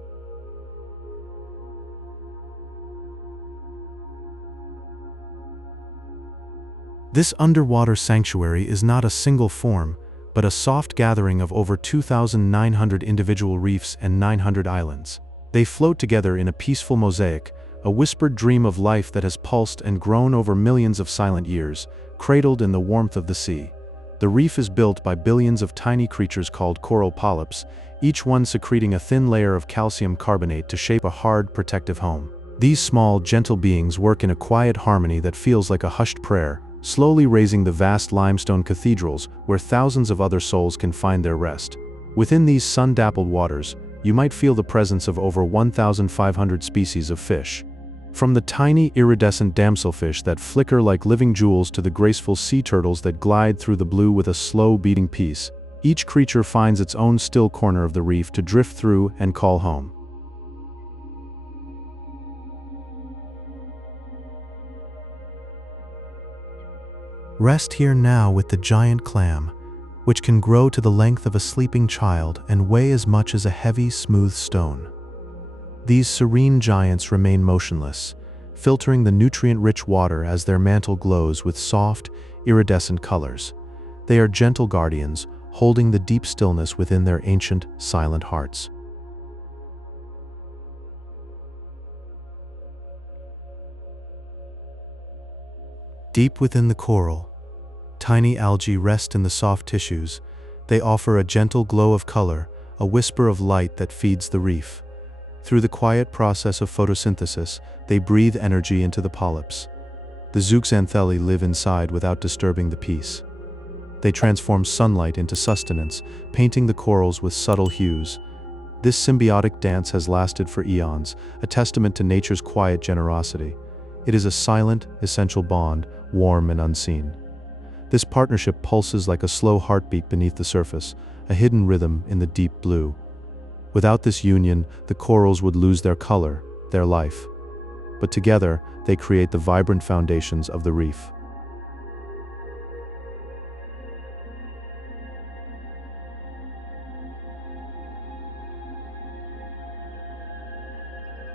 This underwater sanctuary is not a single form, but a soft gathering of over 2,900 individual reefs and 900 islands. They float together in a peaceful mosaic, a whispered dream of life that has pulsed and grown over millions of silent years, cradled in the warmth of the sea. The reef is built by billions of tiny creatures called coral polyps, each one secreting a thin layer of calcium carbonate to shape a hard, protective home. These small, gentle beings work in a quiet harmony that feels like a hushed prayer, slowly raising the vast limestone cathedrals where thousands of other souls can find their rest. Within these sun-dappled waters, you might feel the presence of over 1,500 species of fish. From the tiny, iridescent damselfish that flicker like living jewels to the graceful sea turtles that glide through the blue with a slow, beating peace, each creature finds its own still corner of the reef to drift through and call home. Rest here now with the giant clam. which can grow to the length of a sleeping child and weigh as much as a heavy, smooth stone. These serene giants remain motionless, filtering the nutrient-rich water as their mantle glows with soft, iridescent colors. They are gentle guardians, holding the deep stillness within their ancient, silent hearts. Deep within the coral, tiny algae rest in the soft tissues. They offer a gentle glow of color, a whisper of light that feeds the reef. Through the quiet process of photosynthesis, they breathe energy into the polyps. The zooxanthellae live inside without disturbing the peace. They transform sunlight into sustenance, painting the corals with subtle hues. This symbiotic dance has lasted for eons, a testament to nature's quiet generosity. It is a silent, essential bond, warm and unseen. This partnership pulses like a slow heartbeat beneath the surface, a hidden rhythm in the deep blue. Without this union, the corals would lose their color, their life. But together, they create the vibrant foundations of the reef.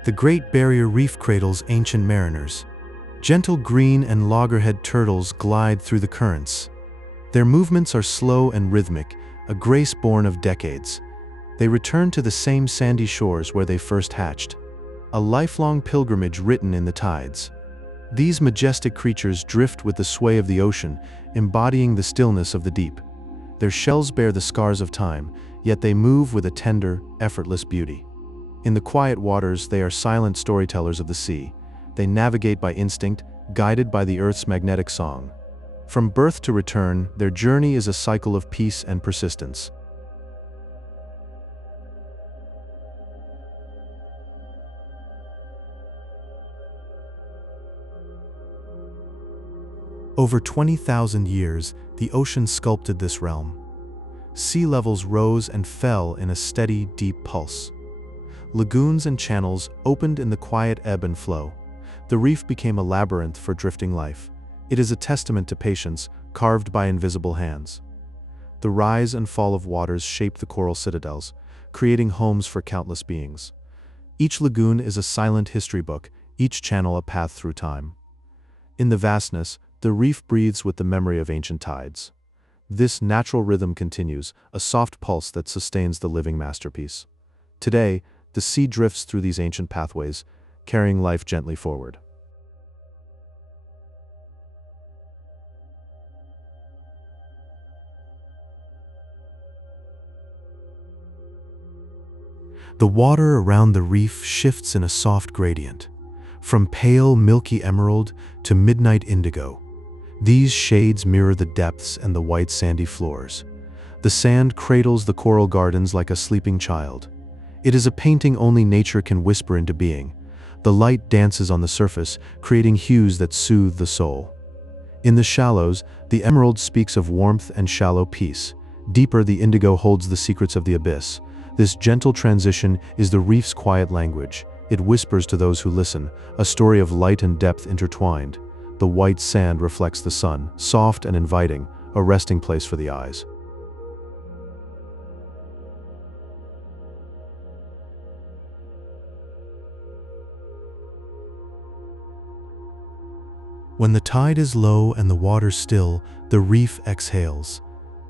The Great Barrier Reef cradles ancient mariners. Gentle green and loggerhead turtles glide through the currents. Their movements are slow and rhythmic, a grace born of decades. They return to the same sandy shores where they first hatched. A lifelong pilgrimage written in the tides. These majestic creatures drift with the sway of the ocean, embodying the stillness of the deep. Their shells bear the scars of time, yet they move with a tender, effortless beauty. In the quiet waters, they are silent storytellers of the sea. They navigate by instinct, guided by the Earth's magnetic song. From birth to return, their journey is a cycle of peace and persistence. Over 20,000 years, the ocean sculpted this realm. Sea levels rose and fell in a steady, deep pulse. Lagoons and channels opened in the quiet ebb and flow. The reef became a labyrinth for drifting life. It is a testament to patience, carved by invisible hands. The rise and fall of waters shape the coral citadels, creating homes for countless beings. Each lagoon is a silent history book, each channel a path through time. In the vastness, the reef breathes with the memory of ancient tides. This natural rhythm continues, a soft pulse that sustains the living masterpiece. Today, the sea drifts through these ancient pathways, carrying life gently forward. The water around the reef shifts in a soft gradient, from pale milky emerald to midnight indigo. These shades mirror the depths and the white sandy floors. The sand cradles the coral gardens like a sleeping child. It is a painting only nature can whisper into being. The light dances on the surface, creating hues that soothe the soul. In the shallows, the emerald speaks of warmth and shallow peace. Deeper, the indigo holds the secrets of the abyss. This gentle transition is the reef's quiet language. It whispers to those who listen, a story of light and depth intertwined. The white sand reflects the sun, soft and inviting, a resting place for the eyes. When the tide is low and the water still, the reef exhales.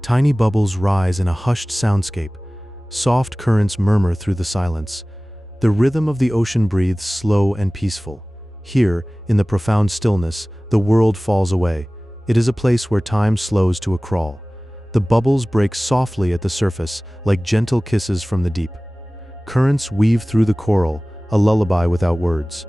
Tiny bubbles rise in a hushed soundscape. Soft currents murmur through the silence. The rhythm of the ocean breathes slow and peaceful. Here, in the profound stillness, the world falls away. It is a place where time slows to a crawl. The bubbles break softly at the surface, like gentle kisses from the deep. Currents weave through the coral, a lullaby without words.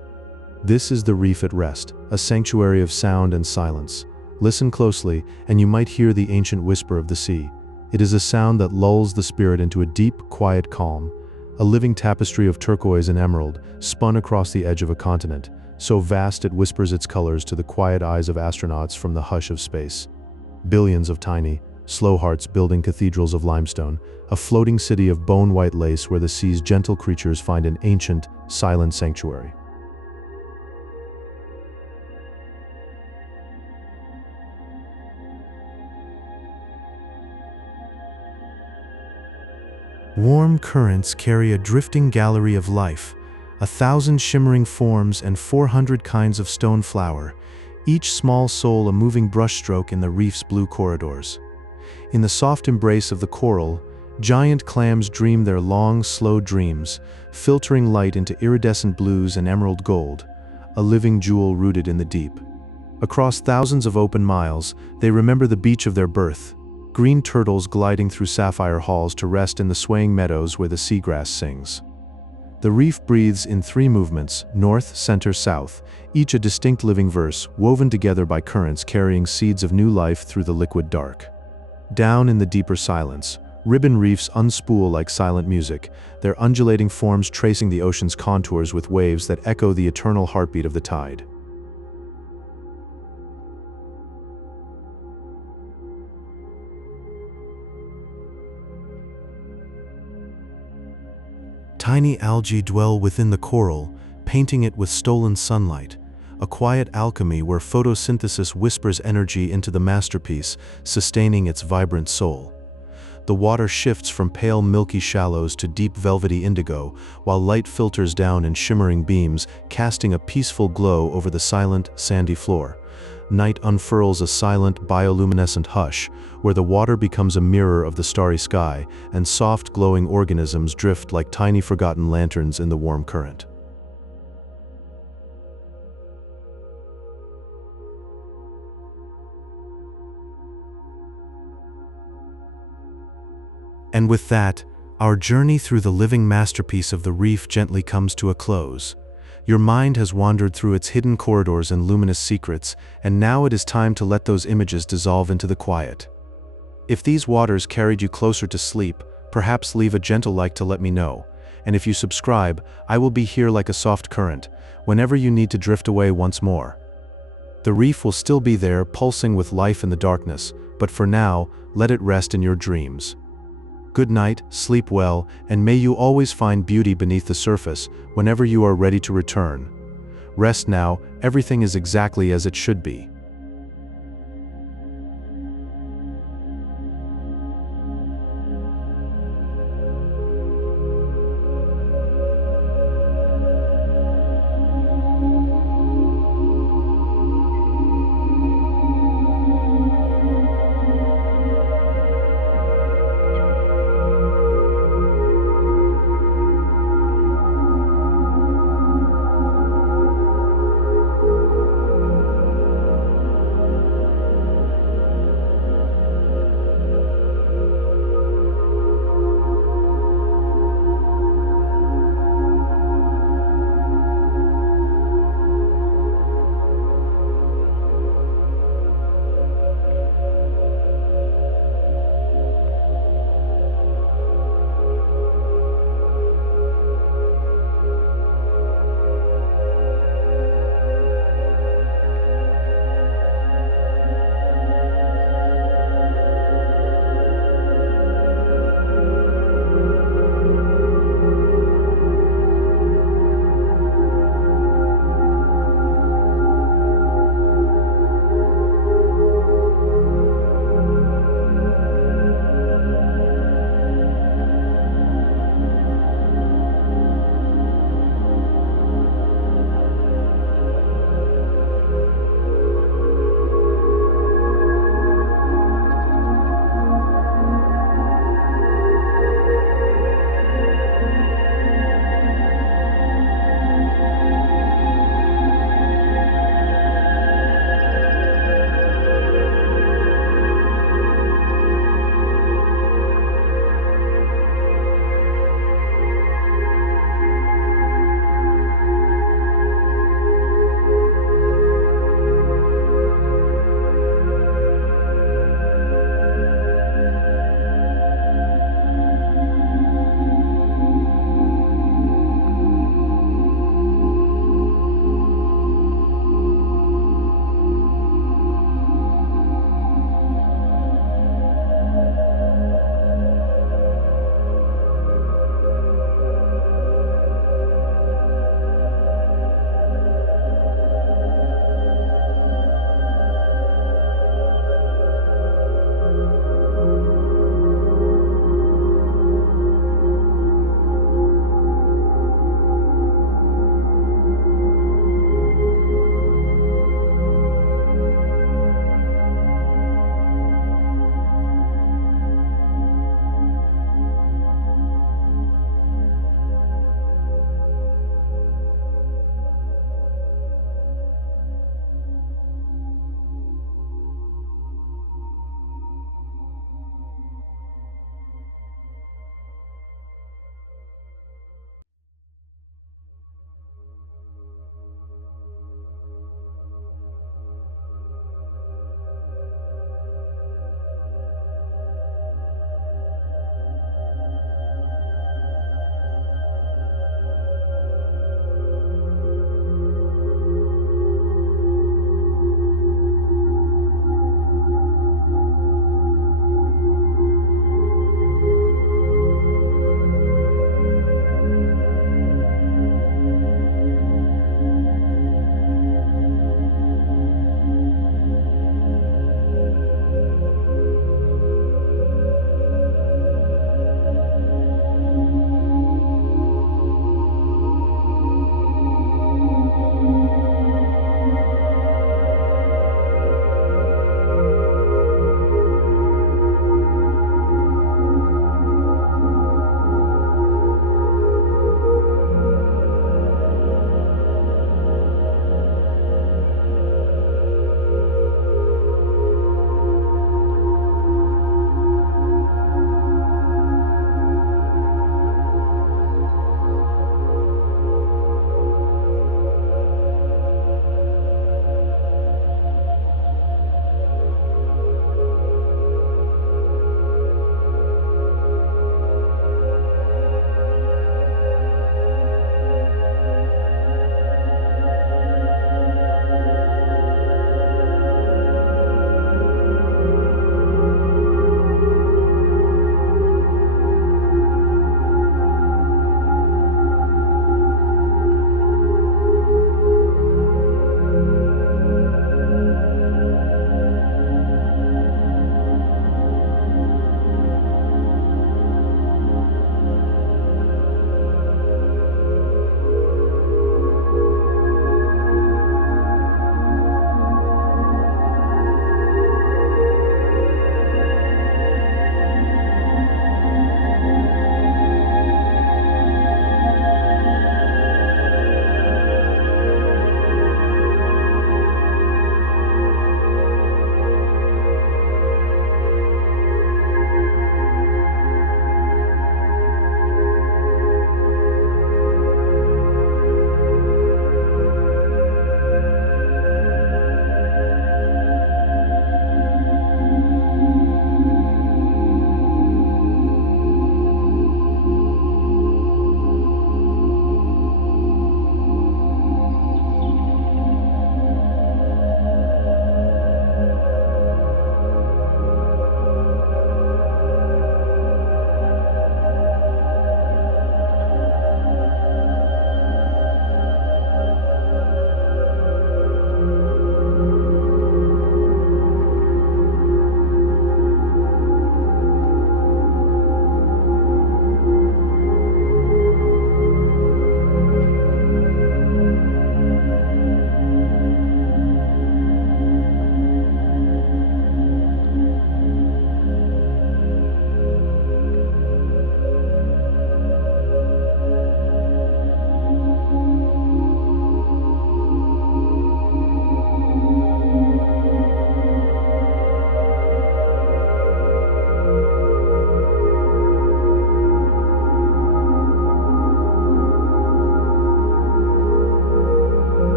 This is the reef at rest, a sanctuary of sound and silence. Listen closely, and you might hear the ancient whisper of the sea. It is a sound that lulls the spirit into a deep, quiet calm, a living tapestry of turquoise and emerald, spun across the edge of a continent, so vast it whispers its colors to the quiet eyes of astronauts from the hush of space. Billions of tiny, slow hearts building cathedrals of limestone, a floating city of bone-white lace where the sea's gentle creatures find an ancient, silent sanctuary. Warm currents carry a drifting gallery of life, 1,000 shimmering forms and 400 kinds of stone flower, each small soul a moving brushstroke in the reef's blue corridors. In the soft embrace of the coral, giant clams dream their long, slow dreams, filtering light into iridescent blues and emerald gold, a living jewel rooted in the deep. Across thousands of open miles, they remember the beach of their birth, green turtles gliding through sapphire halls to rest in the swaying meadows where the seagrass sings. The reef breathes in 3 movements, north, center, south, each a distinct living verse, woven together by currents carrying seeds of new life through the liquid dark. Down in the deeper silence, ribbon reefs unspool like silent music, their undulating forms tracing the ocean's contours with waves that echo the eternal heartbeat of the tide. Tiny algae dwell within the coral, painting it with stolen sunlight, a quiet alchemy where photosynthesis whispers energy into the masterpiece, sustaining its vibrant soul. The water shifts from pale milky shallows to deep velvety indigo, while light filters down in shimmering beams, casting a peaceful glow over the silent, sandy floor. Night unfurls a silent, bioluminescent hush, where the water becomes a mirror of the starry sky, and soft, glowing organisms drift like tiny forgotten lanterns in the warm current. And with that, our journey through the living masterpiece of the reef gently comes to a close. Your mind has wandered through its hidden corridors and luminous secrets, and now it is time to let those images dissolve into the quiet. If these waters carried you closer to sleep, perhaps leave a gentle like to let me know, and if you subscribe, I will be here like a soft current, whenever you need to drift away once more. The reef will still be there, pulsing with life in the darkness, but for now, let it rest in your dreams. Good night, sleep well, and may you always find beauty beneath the surface whenever you are ready to return. Rest now, everything is exactly as it should be.